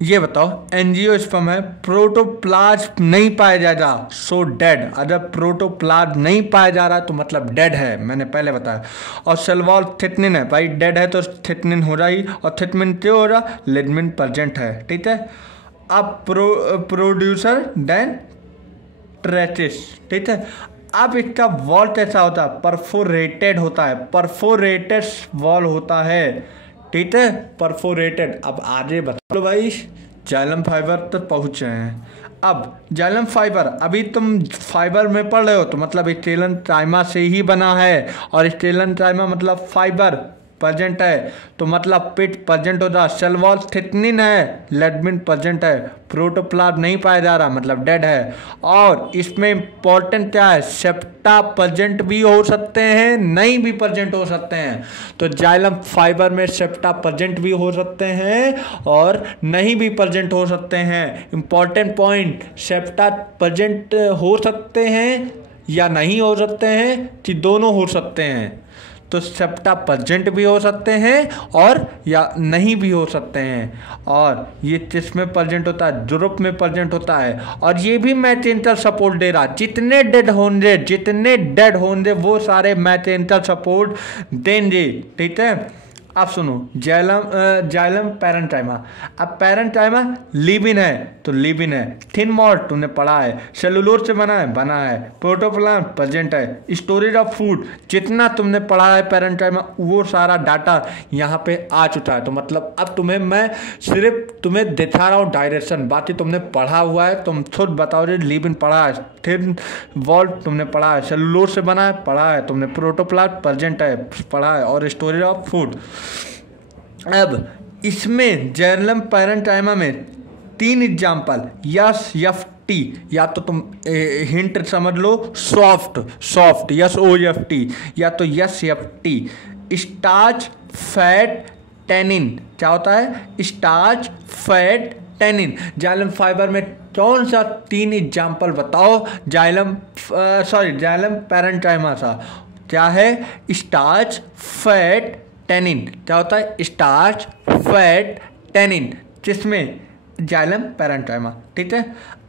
ये बताओ, एंजियोस्पर्म है, प्रोटोप्लाज्म नहीं पाया जाएगा, सो डेड। अगर प्रोटोप्लाज्म नहीं पाया जा रहा तो मतलब डेड है, मैंने पहले बताया। और सेल वॉल थिकनिंग है भाई, डेड है तो थिकनिंग हो रहा ही, और थिकनिंग क्यों हो रहा, लिग्मेंट प्रेजेंट है, ठीक है। अब प्रोड्यूसर देन ट्रैचेस, ठीक है। अब इसका वॉल कैसा होता है, परफोरेटेड होता है, परफोरेटेड वॉल होता है, ठीक है, परफोरेटेड। अब आगे बता भाई, जाइलम फाइबर तक पहुँचे हैं। अब जाइलम फाइबर, अभी तुम फाइबर में पढ़ रहे हो तो मतलब स्टेलेंटाइमा से ही बना है, और स्टेलेंटाइमा मतलब फाइबर प्रेजेंट है, तो मतलब पिट प्रेजेंट होता है, सेल वॉल थिकनिंग है, लिग्मेंट प्रेजेंट है, प्रोटोप्लाज्म नहीं पाया जा रहा मतलब डेड है। और इसमें इंपॉर्टेंट क्या है, सेप्टा प्रेजेंट भी हो सकते हैं, नहीं भी प्रेजेंट हो सकते हैं। तो जाइलम फाइबर में सेप्टा प्रेजेंट भी हो सकते हैं और नहीं भी प्रेजेंट हो सकते हैं। इंपॉर्टेंट पॉइंट, सेप्टा प्रेजेंट हो सकते हैं या नहीं हो सकते हैं कि दोनों हो सकते हैं। तो सेप्टा प्रेजेंट भी हो सकते हैं और या नहीं भी हो सकते हैं। और ये किसमें प्रेजेंट होता है, यूरोप में प्रेजेंट होता है। और ये भी मैकेनिकल सपोर्ट दे रहा, जितने डेड होंगे वो सारे मैकेनिकल सपोर्ट देंगे, ठीक है। अब सुनो, जाइलम पैरेंटाइमा। अब पैरेंटाइमा लिबिन है तो लिबिन है, थिन मॉड तुमने पढ़ा है, सेलुलोज से बना है, प्रोटोप्लाज्म प्रेजेंट है, स्टोरेज ऑफ फूड जितना तुमने पढ़ा है पैरेंटाइमा वो सारा डाटा यहाँ पे आ चुका है। तो मतलब अब मैं सिर्फ तुम्हें दिखा रहा हूँ डायरेक्शन, बाकी तुमने पढ़ा हुआ है, तुम खुद बताओ। लिबिन पढ़ा है, थिन वॉल तुमने पढ़ा है, सेलुलोज से बना है पढ़ा है तुमने, प्रोटोप्लाज्म प्रेजेंट है पढ़ा है, और स्टोरेज ऑफ फूड। अब इसमें जाइलम पैरेंटाइमा में 3 एग्जाम्पल, SFT, या तो तुम हिंट समझ लो, सॉफ्ट SOFT, या तो SFT, स्टार्च फैट टैनिन। क्या होता है, starch fat tannin. Xylem fibre में कौन सा 3 एग्जाम्पल बताओ, जाइलम पैरेंटाइमा सा क्या है, स्टार्च फैट टैनिन। क्या होता है, स्टार्च फैट टैनिन, जिसमें जाइलम पैरेंटाइमा, ठीक है।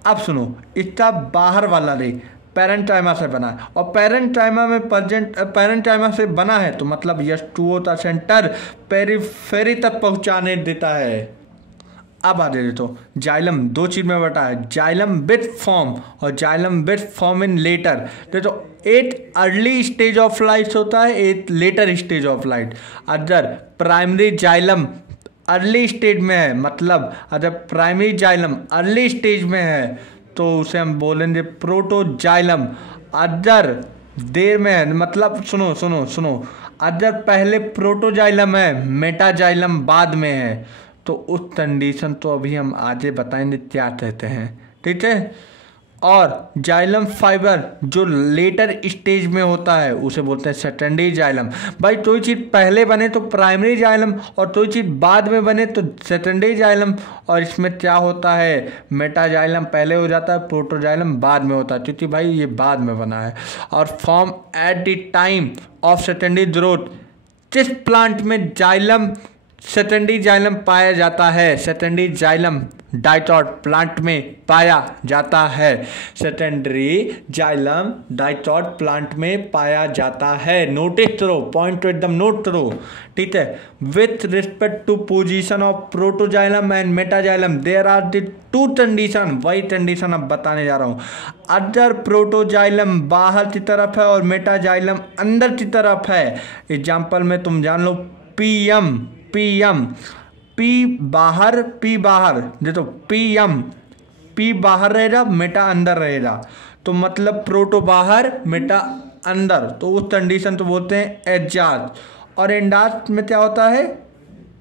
अब सुनो, इसका बाहर वाला रे पैरेंटाइमा से बना है, और पैरेंटाइमा से बना है तो मतलब S2O का सेंटर पेरिफेरी तक पहुंचाने देता है। अब आ जाए तो जाइलम 2 चीज में बटा है, जाइलम विथ फॉर्म और xylem with form in later. तो एक अर्ली स्टेज ऑफ लाइफ होता है, एक लेटर स्टेज ऑफ लाइफ। अगर प्राइमरी जाइलम अर्ली स्टेज में है, मतलब अगर प्राइमरी जाइलम अर्ली स्टेज में है तो उसे हम बोलेंगे प्रोटोजाइलम। अगर देर में है, मतलब सुनो, अगर पहले प्रोटोजाइलम है, मेटाजाइलम बाद में है, तो उस कंडीशन तो अभी हम आगे बताएंगे क्या कहते हैं, ठीक है। और जाइलम फाइबर जो लेटर स्टेज में होता है उसे बोलते हैं सेकेंडरी जाइलम। भाई कोई चीज़ पहले बने तो प्राइमरी जाइलम, और कोई चीज़ बाद में बने तो सेकेंडरी जाइलम। और इसमें क्या होता है, मेटाजाइलम पहले हो जाता है, प्रोटोजाइलम बाद में होता है, क्योंकि भाई ये बाद में बना है। और form at the time of secondary growth किस प्लांट में जाइलम सेकेंडरी जाइलम पाया जाता है? सेकेंडरी जाइलम डाइटॉट प्लांट में पाया जाता है। सेकेंडरी जाइलम डाइटॉट प्लांट में पाया जाता है। नोटिस करो, पॉइंट एकदम नोट करो, ठीक है। With respect to position of protoxylem and metaxylem there are the two condition. वही कंडीशन अब बताने जा रहा हूँ। अदर प्रोटोजाइलम बाहर की तरफ है और मेटाजाइलम अंदर की तरफ है। एग्जाम्पल में तुम जान लो, पीएम पी बाहर देखो, पी बाहर रहेगा, मेटा अंदर रहेगा, तो मतलब प्रोटो बाहर मेटा अंदर, तो उस कंडीशन तो बोलते हैं एजाज। और एंडाज में क्या होता है?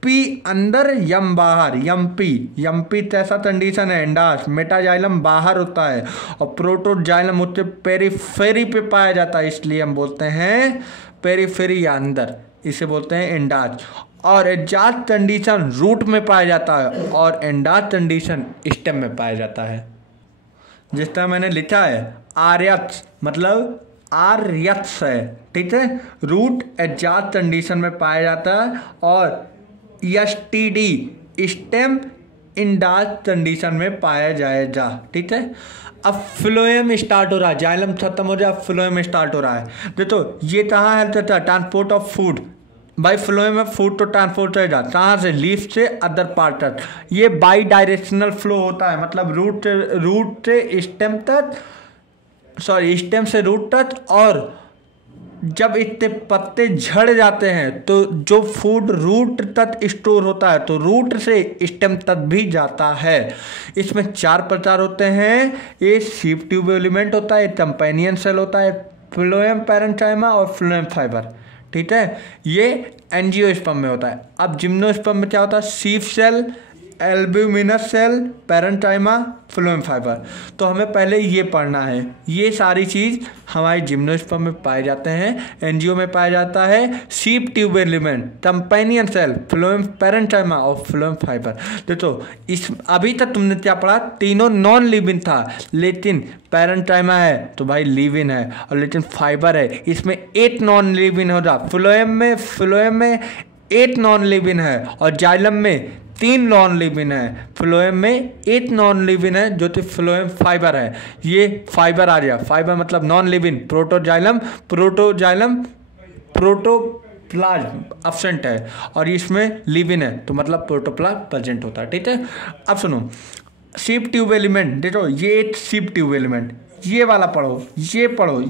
पी अंदर यम बाहर, यम पी ऐसा कंडीशन है एंडाज। मेटाजाइलम बाहर होता है और प्रोटोजाइलम उसके पेरीफेरी पे पाया जाता है, इसलिए हम बोलते हैं पेरीफेरी या अंदर, इसे बोलते हैं एंडाज। और एजाज कंडीशन रूट में पाया जाता है और एंडाज कंडीशन स्टेम में पाया जाता है। जिस तरह मैंने लिखा है आर्यत्स, मतलब आर्यत्स है, ठीक है। रूट एजाज कंडीशन में पाया जाता है और एसटीडी स्टेम एंडाज कंडीशन में पाया जाएगा, ठीक है। अब फ्लोएम स्टार्ट हो रहा है, जाइलम खत्म हो जाए, फ्लोएम स्टार्ट हो रहा है। देखो ये कहाँ हेल्प करता है? Transport of food. By phloem में फूड तो ट्रांसपोर्ट रहेगा, कहाँ से? लीफ से अदर पार्ट तक। ये बाई डायरेक्शनल फ्लो होता है, मतलब रूट से स्टेम तक, सॉरी स्टेम से रूट तक। और जब इतने पत्ते झड़ जाते हैं तो जो फूड रूट तक स्टोर होता है तो रूट से स्टेम तक भी जाता है। इसमें 4 प्रकार होते हैं। ये शीप ट्यूब एलिमेंट होता है, कंपेनियन सेल होता है, फ्लोएम पैरेन्काइमा और फ्लोएम फाइबर, ठीक है। ये एंजियोस्पर्म में होता है। अब जिम्नोस्पर्म में क्या होता है? Sieve cell, albuminous cell, parenchyma, phloem fibre. तो हमें पहले ये पढ़ना है। ये सारी चीज़ हमारे जिम्नोस्पर्म में पाए जाते हैं। एंजियो में पाया जाता है sieve tube element, companion cell, phloem parenchyma और फ्लोएम फाइबर। देखो इस अभी तक तुमने क्या पढ़ा? तीनों नॉन लिविंग था, लेकिन पैरेन्काइमा है तो भाई लिविंग है, और लेकिन फाइबर है, इसमें 8 नॉन लिविंग होगा। फ्लोएम में 8 नॉन लिविंग है और जाइलम में 3 नॉन लिविंग है। फ्लोएम में 8 नॉन लिविंग है जो कि फ्लोएम फाइबर है। ये फाइबर आ गया, फाइबर मतलब non living. Protoxylem protoplasm absent है और इसमें लिविंग है तो मतलब प्रोटोप्लाज्म प्रेजेंट होता है, ठीक है। अब सुनो, शीप ट्यूब एलिमेंट देखो, ये एक शीप ट्यूब एलिमेंट, ये वाला पढ़ो, ये पढ़ो,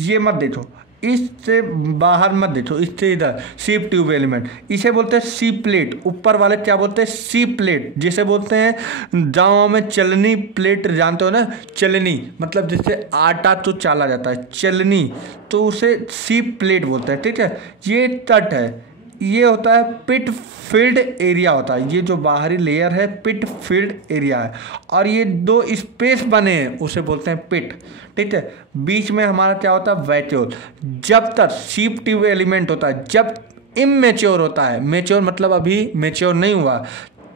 ये मत देखो, इससे बाहर मत देखो, इससे इधर। शीप ट्यूब एलिमेंट इसे बोलते हैं सी प्लेट। ऊपर वाले क्या बोलते हैं? सी प्लेट, जिसे बोलते हैं गाँव में चलनी प्लेट, जानते हो ना? चलनी मतलब जिससे आटा तो चाला जाता है, चलनी, तो उसे सी प्लेट बोलते हैं, ठीक है। ये तट है, ये होता है पिट फील्ड एरिया होता है। ये जो बाहरी लेयर है पिट फील्ड एरिया है, और ये 2 स्पेस बने हैं उसे बोलते हैं पिट, ठीक है। बीच में हमारा क्या होता है? वैक्यूल। जब तक शीप ट्यूब एलिमेंट होता है, जब इमेच्योर होता है, मेच्योर मतलब अभी मेच्योर नहीं हुआ,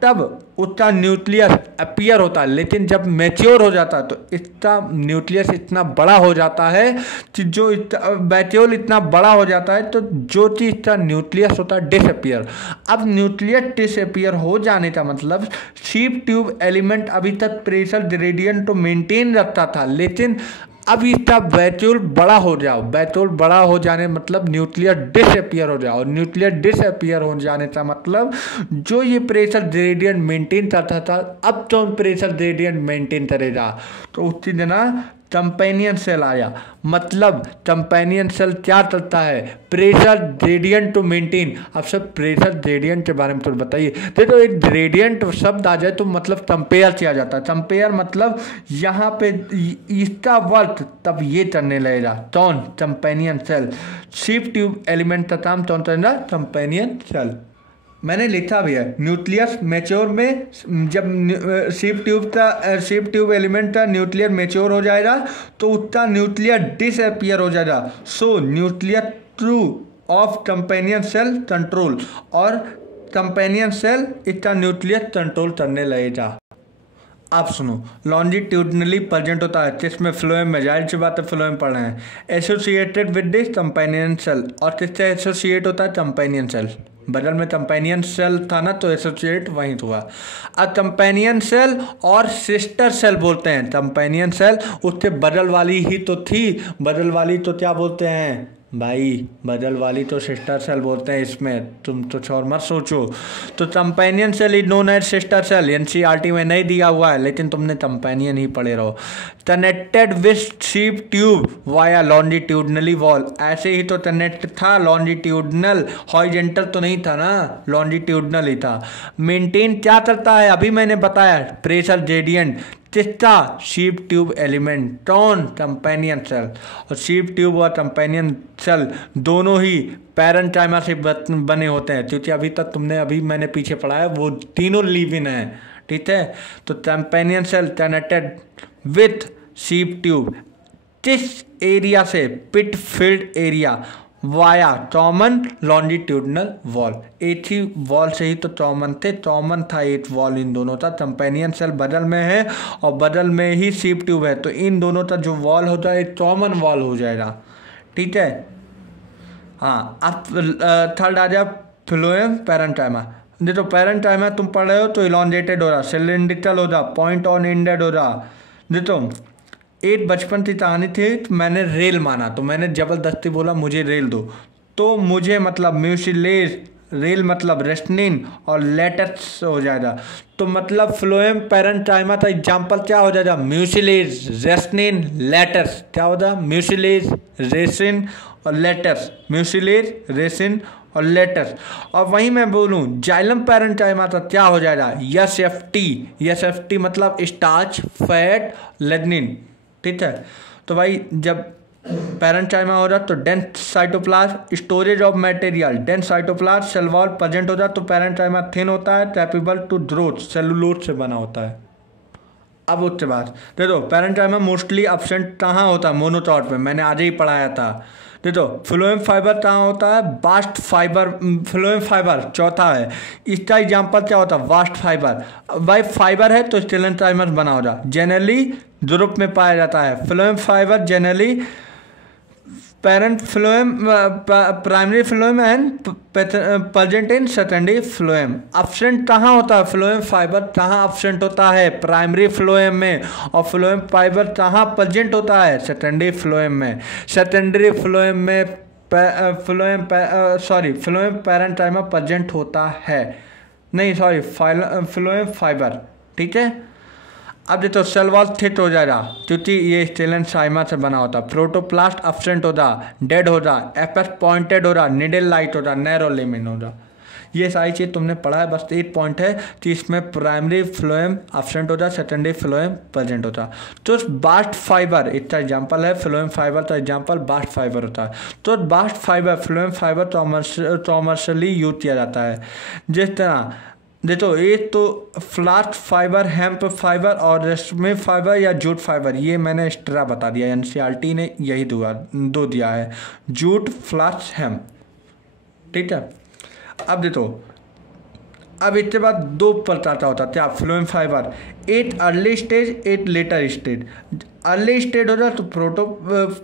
तब उसका न्यूक्लियस अपीयर होता है। लेकिन जब मैच्योर हो जाता है तो इसका न्यूक्लियस इतना बड़ा हो जाता है कि जो वैक्यूल इतना बड़ा हो जाता है तो जो चीज़ का न्यूक्लियस होता है डिसअपियर। अब न्यूक्लियस डिसअपियर हो जाने का मतलब शीप ट्यूब एलिमेंट अभी तक प्रेशर ग्रेडियंट तो मेंटेन रखता था, लेकिन अब इसका वैक्यूल बड़ा हो जाओ, वैक्यूल बड़ा हो जाने मतलब न्यूक्लियर डिसअपियर हो जाओ, और न्यूक्लियर डिसअपियर हो जाने का मतलब जो ये प्रेशर ग्रेडियंट मेंटेन करता था अब तो प्रेशर ग्रेडियंट मेंटेन करेगा। तो उसकी जगह कंपेनियन सेल आया। मतलब कंपेनियन सेल क्या करता है? Pressure gradient to maintain. अब सब प्रेशर ग्रेडियंट के बारे में तो बताइए। देखो एक ग्रेडियंट शब्द आ जाए तो मतलब कंपेयर किया जाता है। कंपेयर मतलब यहाँ पे इसका वर्क तब ये करने लगेगा, कौन? Companion cell. Sieve tube element का काम कौन करेगा? Companion cell. मैंने लिखा भी है, न्यूक्लियस मैच्योर में जब शीप ट्यूब एलिमेंट का न्यूक्लियर मैच्योर हो जाएगा तो उसका न्यूक्लियर डिसअपियर हो जाएगा। So nuclear true of companion cell control, और कंपेनियन सेल इसका न्यूक्लियर कंट्रोल करने लगेगा। आप सुनो, लॉन्जिट्यूडनली प्रेजेंट होता है जिसमें फ्लोएम में, जाहिर सी बात है फ्लोएम पढ़ रहे हैं, associated with this companion cell, और किससे एसोसिएट होता है? Companion cell. बगल में कंपेनियन सेल था ना, तो एसोसिएट वहीं हुआ। अब कंपेनियन सेल और सिस्टर सेल बोलते हैं। कंपेनियन सेल उससे बगल वाली ही तो थी, बगल वाली तो क्या बोलते हैं भाई? बगल वाली तो सिस्टर सेल बोलते हैं इसमें, तुम तो छोड़ मत सोचो। तो companion cell is known as sister cell. NCERT में नहीं दिया हुआ है, लेकिन तुमने कंपेनियन ही पढ़े रहो। Connected with sieve tube via longitudinally wall, ऐसे ही तो कनेक्ट था लॉन्जिट्यूडनल, हॉरिजॉन्टल तो नहीं था ना, लॉन्जिट्यूडनल ही था। मेंटेन क्या करता है? अभी मैंने बताया, प्रेशर ग्रेडियंट किसका? शीप ट्यूब एलिमेंट, टॉन कंपेनियन सेल। और शीप ट्यूब और कंपेनियन सेल दोनों ही पैरेन्काइमा से बने होते हैं, क्योंकि अभी तक तुमने, अभी मैंने पीछे पढ़ा है, वो तीनों लिव इन है, ठीक है। तो companion cell connected with sieve tube किस एरिया से? Pit field area via common longitudinal wall. एक ही वॉल से ही तो कॉमन थे, कॉमन था एक वॉल इन दोनों का। कंपेनियन सेल बगल में है और बगल में ही शीप ट्यूब है, तो इन दोनों का जो वॉल होता है एक कॉमन वॉल हो जाएगा, ठीक है। हाँ, अब थर्ड आ जाए फ्लोएम पैरेन्काइमा। देखो पैरेन्काइमा तुम पढ़ रहे हो तो इलॉन्गेटेड हो रहा, सिलिंड्रिकल हो रहा, पॉइंट ऑन एंडेड हो रहा। देखो एक बचपन की कहानी थी, तो मैंने रेल माना, तो मैंने ज़बरदस्ती बोला मुझे रेल दो, तो मुझे मतलब म्यूसिलेज, रेल मतलब रेस्टनिन और लेटस हो जाएगा। तो मतलब फ्लोएम पैरेन्काइमा का एग्जाम्पल क्या हो जाएगा? Mucilage, resin, latex. क्या होगा? म्यूसिलेज, रेसिन और लेटस, म्यूसिलेज, रेसिन और लेटस। और वहीं मैं बोलूँ जाइलम पैरेन्काइमा का क्या हो जाएगा? एसएफटी, एसएफटी मतलब स्टार्च, फैट, लिग्निन, ठीक है। तो भाई जब पैरेन्काइमा हो रहा तो dense cytoplasm, storage of material, dense cytoplasm, cell wall present हो जाए तो पैरेन्काइमा थिन होता है, कैपेबल टू ग्रोथ, सेलुलोज से बना होता है। अब उसके बाद देखो पैरेन्काइमा मोस्टली एब्सेंट कहाँ होता है? मोनोटॉट में, मैंने आज ही पढ़ाया था। देखो फ्लोएम फाइबर कहाँ होता है? बास्ट फाइबर, फ्लोएम फाइबर चौथा है। इसका एग्जाम्पल क्या होता है? Vast fibre. भाई फाइबर है तो स्टेलेंटाइमस बना होगा, जनरली यूरोप में पाया जाता है। Phloem fibre generally parent phloem, primary phloem and present in secondary phloem. Absent कहाँ होता है? फ्लोएम फाइबर कहाँ एब्सेंट होता है? प्राइमरी फ्लोएम में। और फ्लोएम फाइबर कहाँ प्रेजेंट होता है? सेकेंडरी फ्लोएम में। सेकेंडरी फ्लोएम में फ्लोएम पैरेन्काइमा प्रेजेंट होता है, नहीं सॉरी, फ्लोएम फाइबर, ठीक है। अब देखो सेल वॉल थिक हो जाएगा क्योंकि ये स्टेलेंटाइमा से बना होता है। प्रोटोप्लास्ट एब्सेंट होता, डेड होता, एपेक्स पॉइंटेड हो रहा, निडल लाइट होता, नैरो लेमिन होता। ये सारी चीज़ तुमने पढ़ा है, बस एक पॉइंट है कि इसमें प्राइमरी फ्लोएम एब्सेंट होता, सेकेंडरी फ्लोएम प्रेजेंट होता। तो बास्ट फाइबर इसका एग्जाम्पल है, फ्लोएम फाइबर का एग्जाम्पल बास्ट फाइबर होता है। तो bast fibre, phloem fibre commercially use किया जाता है। जिस तरह देखो एक तो फ्लास्ट फाइबर, हेम्प फाइबर और रेशमी फाइबर या जूट फाइबर, ये मैंने एक्स्ट्रा बता दिया, एनसीईआरटी ने यही दो दिया है, जूट, फ्लास्ट, हेम्प, ठीक है। अब देखो अब इसके बाद दो प्रकार का होता है क्या? Phloem fibre, at early stage, at later stage. Early stage हो जाए तो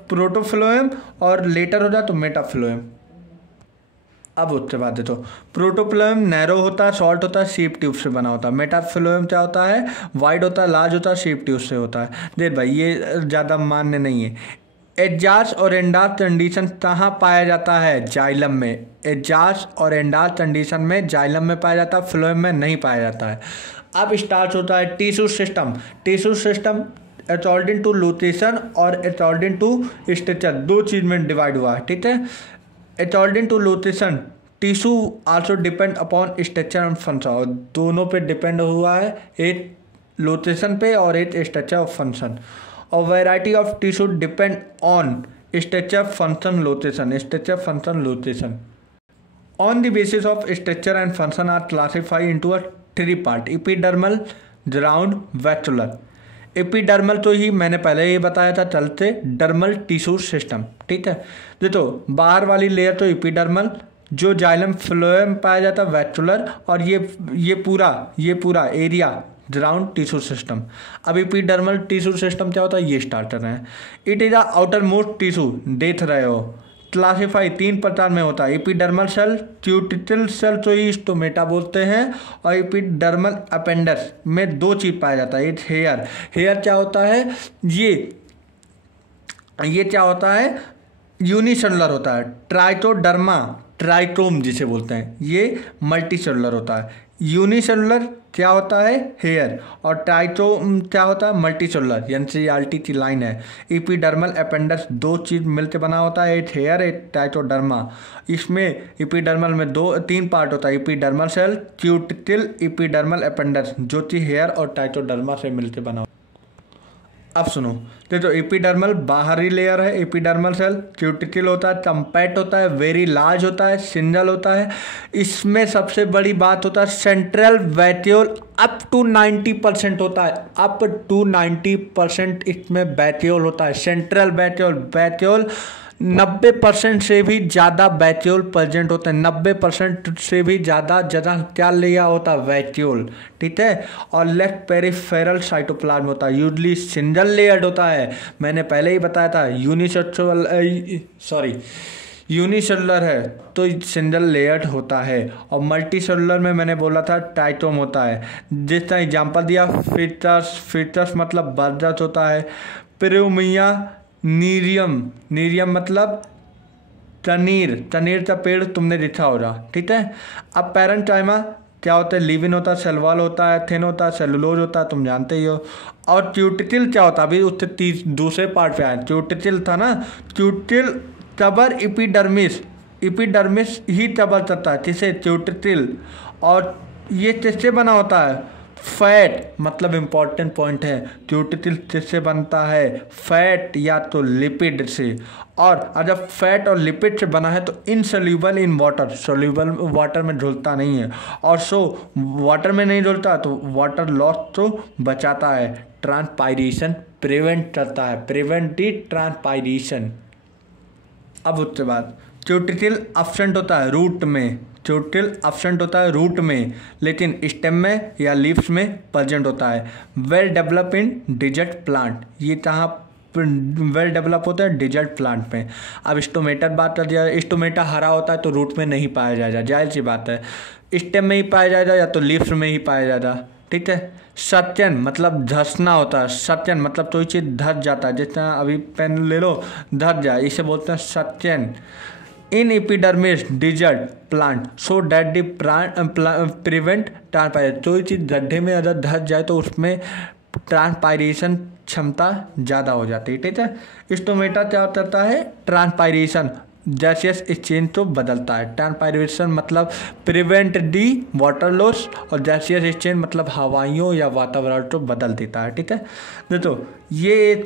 प्रोटोफ्लोएम और लेटर हो जाए तो मेटाफ्लोएम। अब उसके बाद देखो प्रोटोफ्लोएम नैरो होता है, शॉर्ट होता है, शीप ट्यूब से बना होता है। मेटाफ्लोएम क्या होता है? वाइड होता है, लार्ज होता है, शीप ट्यूब से होता है। देख भाई ये ज़्यादा मान्य नहीं है। एजाज और एंडाज कंडीशन कहाँ पाया जाता है? जाइलम में। एजाज और एंडाज कंडीशन में जाइलम में पाया जाता है, फ्लोएम में नहीं पाया जाता है। अब स्टार्ट होता है tissue system. Tissue system according to location और अकॉर्डिंग टू स्ट्रक्चर, दो चीज़ में डिवाइड हुआ है, ठीक है। According to location tissue also depend upon structure and function, और दोनों पे डिपेंड हुआ है, एक लोकेशन पे और एक स्ट्रक्चर ऑफ फंक्शन। और variety of tissue depend on structure, function, location, structure, function, location. On the basis of structure and function are classify into a three part, epidermal, ground, vascular. Epidermal तो ही मैंने पहले ही बताया था, चलते dermal tissue system, ठीक है। देखो बाहर वाली लेयर तो एपिडर्मल, जो जाइलम फ्लोएम पाया जाता है वैक्यूलर, और ये पूरा एरिया ग्राउंड टिश्यू सिस्टम। अब एपिडर्मल टिश्यू सिस्टम क्या होता है, ये स्टार्टर है। It is a outer most tissue, देख रहे हो। क्लासीफाई 3 प्रकार में होता है, एपिडर्मल सेल, क्यूटिकल सेल तो ये स्टोमेटा बोलते हैं, और एपिडर्मल अपेंडिक्स में 2 चीज पाया जाता है। एक हेयर, हेयर क्या होता है, ये क्या होता है, यूनिसेलुलर होता है। ट्राइटोडर्मा, ट्राइटोम जिसे बोलते हैं, ये मल्टीसेलुलर होता है। यूनिसेलुलर क्या होता है, हेयर, और ट्राइटोम क्या होता है, मल्टीसेलुलर। एनसीईआरटी की लाइन है। एपिडर्मल अपेंडिक्स 2 चीज मिलकर बना होता है, एक हेयर, एक ट्राइटोडर्मा। इसमें एपिडर्मल में 3 पार्ट होता है, epidermal cell, cuticle, epidermal appendix, जो चीज हेयर और ट्राइटोडर्मा से मिलकर बना। अब सुनो, तो एपिडर्मल बाहरी लेयर है, एपिडर्मल सेल, क्यूटिकल होता है, कम्पैक्ट होता है, वेरी लार्ज होता है, सिंगल होता है। इसमें सबसे बड़ी बात होता है सेंट्रल वैट्यूल अप टू 90% होता है, अप टू 90% इसमें वैट्यूल होता है। सेंट्रल वैट्यूल 90% से भी ज़्यादा वैट्यूल प्रेजेंट होते हैं, 90% से भी ज़्यादा क्या लिया होता है, वैट्यूल, ठीक है। और लेफ्ट पेरिफेरल साइटोप्लाज्म होता है, यूजली सिंगल लेयर्ड होता है। मैंने पहले ही बताया था यूनिसेलुलर है तो सिंगल लेयर्ड होता है, और मल्टी सेलुलर में मैंने बोला था ट्राइटोम होता है। जिस तरह एग्जाम्पल दिया, फिटस मतलब बर्जस होता है। प्रिमिया नीरियम मतलब तनीर का पेड़ तुमने देखा होगा, ठीक है। अब पैरेंटाइमा क्या होता है, लिविन होता है, सेलवाल होता है, थिन होता है, सेलुलोज होता है, तुम जानते ही हो। और क्यूटिकल क्या होता है, अभी उससे दूसरे पार्ट पे आया, क्यूटिकल था ना, क्यूटिकल तबर एपिडर्मिस ही तबर करता है, किसे, क्यूटिकल। और ये किससे बना होता है, फैट, मतलब इम्पॉर्टेंट पॉइंट है, क्यूटिकल किससे बनता है, फैट या तो लिपिड से। और अगर फैट और लिपिड से बना है तो insoluble in water, soluble water में घुलता नहीं है, और वाटर में नहीं घुलता तो वाटर लॉस तो बचाता है, ट्रांसपायरेशन प्रिवेंट करता है, प्रिवेंटिव ट्रांसपायरेशन। अब उसके बाद क्यूटिकल एब्सेंट होता है रूट में, क्यूटिकल एब्सेंट होता है रूट में, लेकिन स्टेम में या लीव्स में प्रेजेंट होता है। Well develop in desert plant, ये कहाँ वेल डेवलप होता है, डिजर्ट प्लांट में। अब स्टोमेटा बात कर दिया, स्टोमेटा हरा होता है तो रूट में नहीं पाया जाएगा, जाहिर सी बात है। स्टेम में ही पाया जाएगा या तो लीव्स में ही पाया जाएगा, ठीक है। सत्यन मतलब धंसना होता है, सत्यन मतलब कोई चीज़ धस जाता है, जितना अभी पेन ले लो धस जाए, इसे बोलते हैं सत्यन। In epidermis desert plant so that the prevent transpiration, कोई चीज़ गड्ढे में अगर धस जाए तो उसमें ट्रांसपायरेशन क्षमता ज़्यादा हो जाती है, ठीक है। स्टोमेटा क्या करता है, ट्रांसपायरेशन गैसियस एक्सचेंज तो बदलता है। ट्रांसपायरेशन मतलब प्रिवेंट दी वाटर लॉस, और गैसियस एक्सचेंज मतलब हवाइयों या वातावरण को बदल देता है, ठीक है। देखो ये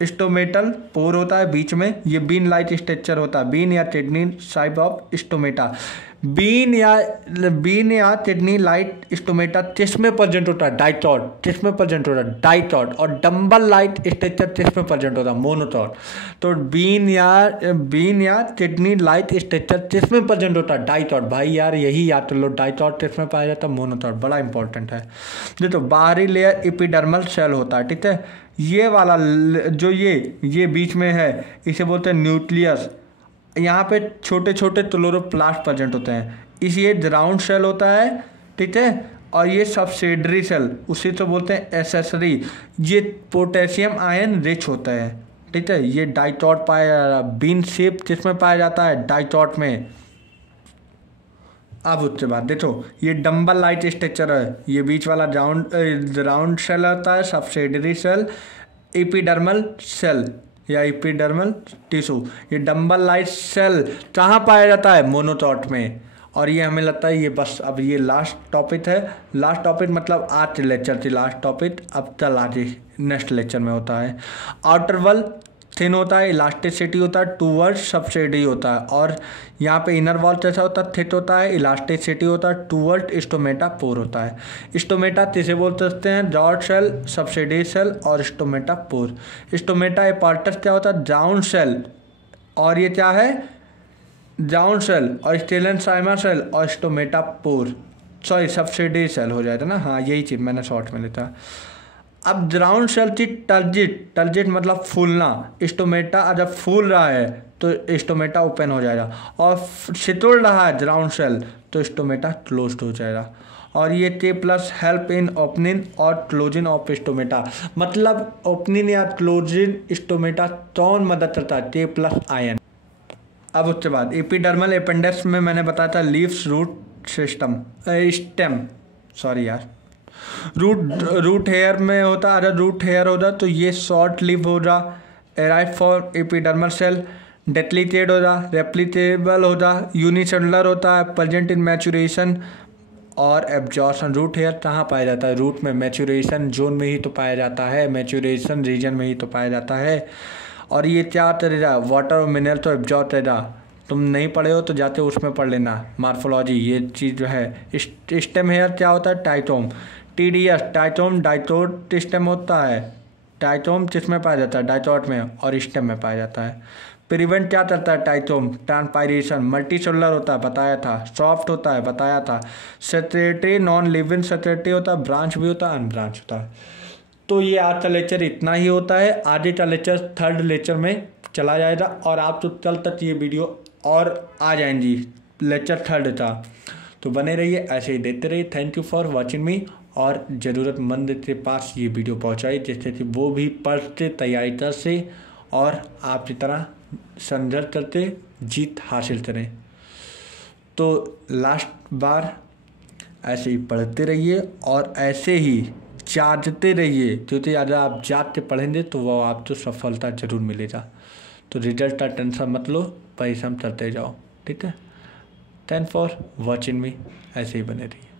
स्टोमेटल पोर होता है बीच में, ये बीन लाइट स्ट्रक्चर होता है, बीन या kidney type of stomata. Bean या किडनी लाइट स्टोमेटा किसमें प्रेजेंट होता है, डाइटॉट, किसमें प्रेजेंट होता है, डाइटॉट। और डम्बल लाइट स्ट्रक्चर किसमें प्रेजेंट होता है, मोनोटॉट। तो बीन या किडनी लाइट स्ट्रक्चर किसमें प्रेजेंट होता है, डाइटॉट। भाई यार यही याद कर लो, डाइटॉट किसमें पाया जाता है, मोनोटॉट, बड़ा इंपॉर्टेंट है। देखो बाहरी लेयर एपिडर्मल सेल होता है, ठीक है। ये वाला जो ये बीच में है इसे बोलते हैं न्यूक्लियस। यहाँ पे छोटे छोटे क्लोरोप्लास्ट प्रेजेंट होते हैं, इस ये ग्राउंड सेल होता है, ठीक है। और ये सब्सिडरी सेल, उसी तो बोलते हैं एसेसरी। ये पोटेशियम आयन रिच होता है, ठीक है। ये डाइटॉट पाया जाता है, बीन शेप किसमें पाया जाता है, डाइटॉट में। अब उसके बाद देखो ये डम्बल लाइट स्ट्रक्चर है, ये बीच वाला राउंड सेल होता है, सब्सिडरी सेल, एपिडर्मल सेल या एपिडर्मल टिश्यू। ये डम्बल लाइट सेल कहाँ पाया जाता है, मोनोटॉट में। और ये हमें लगता है ये बस अब ये लास्ट टॉपिक है, लास्ट टॉपिक मतलब आज लेक्चर थी लास्ट टॉपिक, अब कल आज नेक्स्ट लेक्चर में होता है। आउटर वॉल थिन होता है, इलास्टिसिटी होता है, टूवर्ड सब्सिडी होता है। और यहाँ पे इनर वॉल कैसा होता है, थिक होता है, इलास्टिसिटी होता है, टूवर्ड स्टोमेटा पोर होता है। स्टोमेटा किसे बोल सकते हैं, जॉर्ज सेल, सब्सिडी सेल और स्टोमेटा पोर। स्टोमेटा एपार्टस क्या होता है, जाउन सेल, और ये क्या है, जाउन सेल, और स्टेलेनसाइमा सेल और stomata pore. Sorry subsidy cell हो जाता ना, हाँ यही चीज़ मैंने शॉर्ट में लेता। अब राउंड सेल थी टर्जिट, टर्जिट मतलब फूलना, स्टोमेटा जब फूल रहा है तो स्टोमेटा ओपन हो जाएगा, और सिकुड़ रहा है राउंड सेल तो स्टोमेटा क्लोज्ड हो जाएगा। और ये K plus help in opening और क्लोजिंग ऑफ स्टोमेटा, मतलब ओपनिंग या क्लोजिंग स्टोमेटा कौन मदद करता है, K प्लस आयन। अब उसके बाद एपिडर्मल अपेंडिक्स में मैंने बताया था leaves root system stem, sorry यार, रूट हेयर में होता, अगर रूट हेयर होता तो ये शॉर्ट लिव होगा, एराइव फॉर एपिडर्मल सेल, डेप्लीटेड होगा, रेप्लिकेबल होगा, यूनिसेलुलर होता है, प्रेजेंट इन मैचुरेशन और एब्जॉर्प्शन। रूट हेयर कहाँ पाया जाता है, रूट में मैचुरेशन जोन में ही तो पाया जाता है, मैचुरेशन रीजन में ही तो पाया जाता है। और ये क्या करेगा, वाटर और मिनरल तो एब्जॉर्ब करेगा, तुम नहीं पढ़े हो तो जाते उसमें पढ़ लेना मार्फोलॉजी, ये चीज़ जो है। स्टेम हेयर क्या होता है, टाइटोम, TDS टाइटोम डाइटोट स्टेम होता है, टाइटोम किसमें पाया जाता है, डाइटोट में, और स्टेम में पाया जाता है। प्रिवेंट क्या करता है, टाइटोम ट्रांसपायरेशन, मल्टीसेलुलर होता है बताया था, सॉफ्ट होता है बताया था, सेक्रेटरी नॉन लिविंग सेक्रेटरी होता है, ब्रांच भी होता है अनब्रांच होता है। तो ये आज का लेक्चर इतना ही होता है, आगे का लेक्चर थर्ड लेक्चर में चला जाएगा, और आप तो कल तक ये वीडियो और आ जाएंगी लेक्चर थर्ड का, तो बने रहिए ऐसे ही देखते रहिए। थैंक यू फॉर वॉचिंग मी, और ज़रूरतमंद के पास ये वीडियो पहुंचाई जिससे कि वो भी पढ़ते तैयारी कर से और आपकी तरह संघर्ष करते जीत हासिल करें। तो लास्ट बार ऐसे ही पढ़ते रहिए और ऐसे ही जागते रहिए, क्योंकि अगर आप जाग के पढ़ेंगे तो वो आपको सफलता जरूर मिलेगा। तो रिजल्ट का टेंशन मत लो, परिश्रम करते जाओ, ठीक है। थैंक फॉर वॉचिंग मी, ऐसे ही बने रहिए।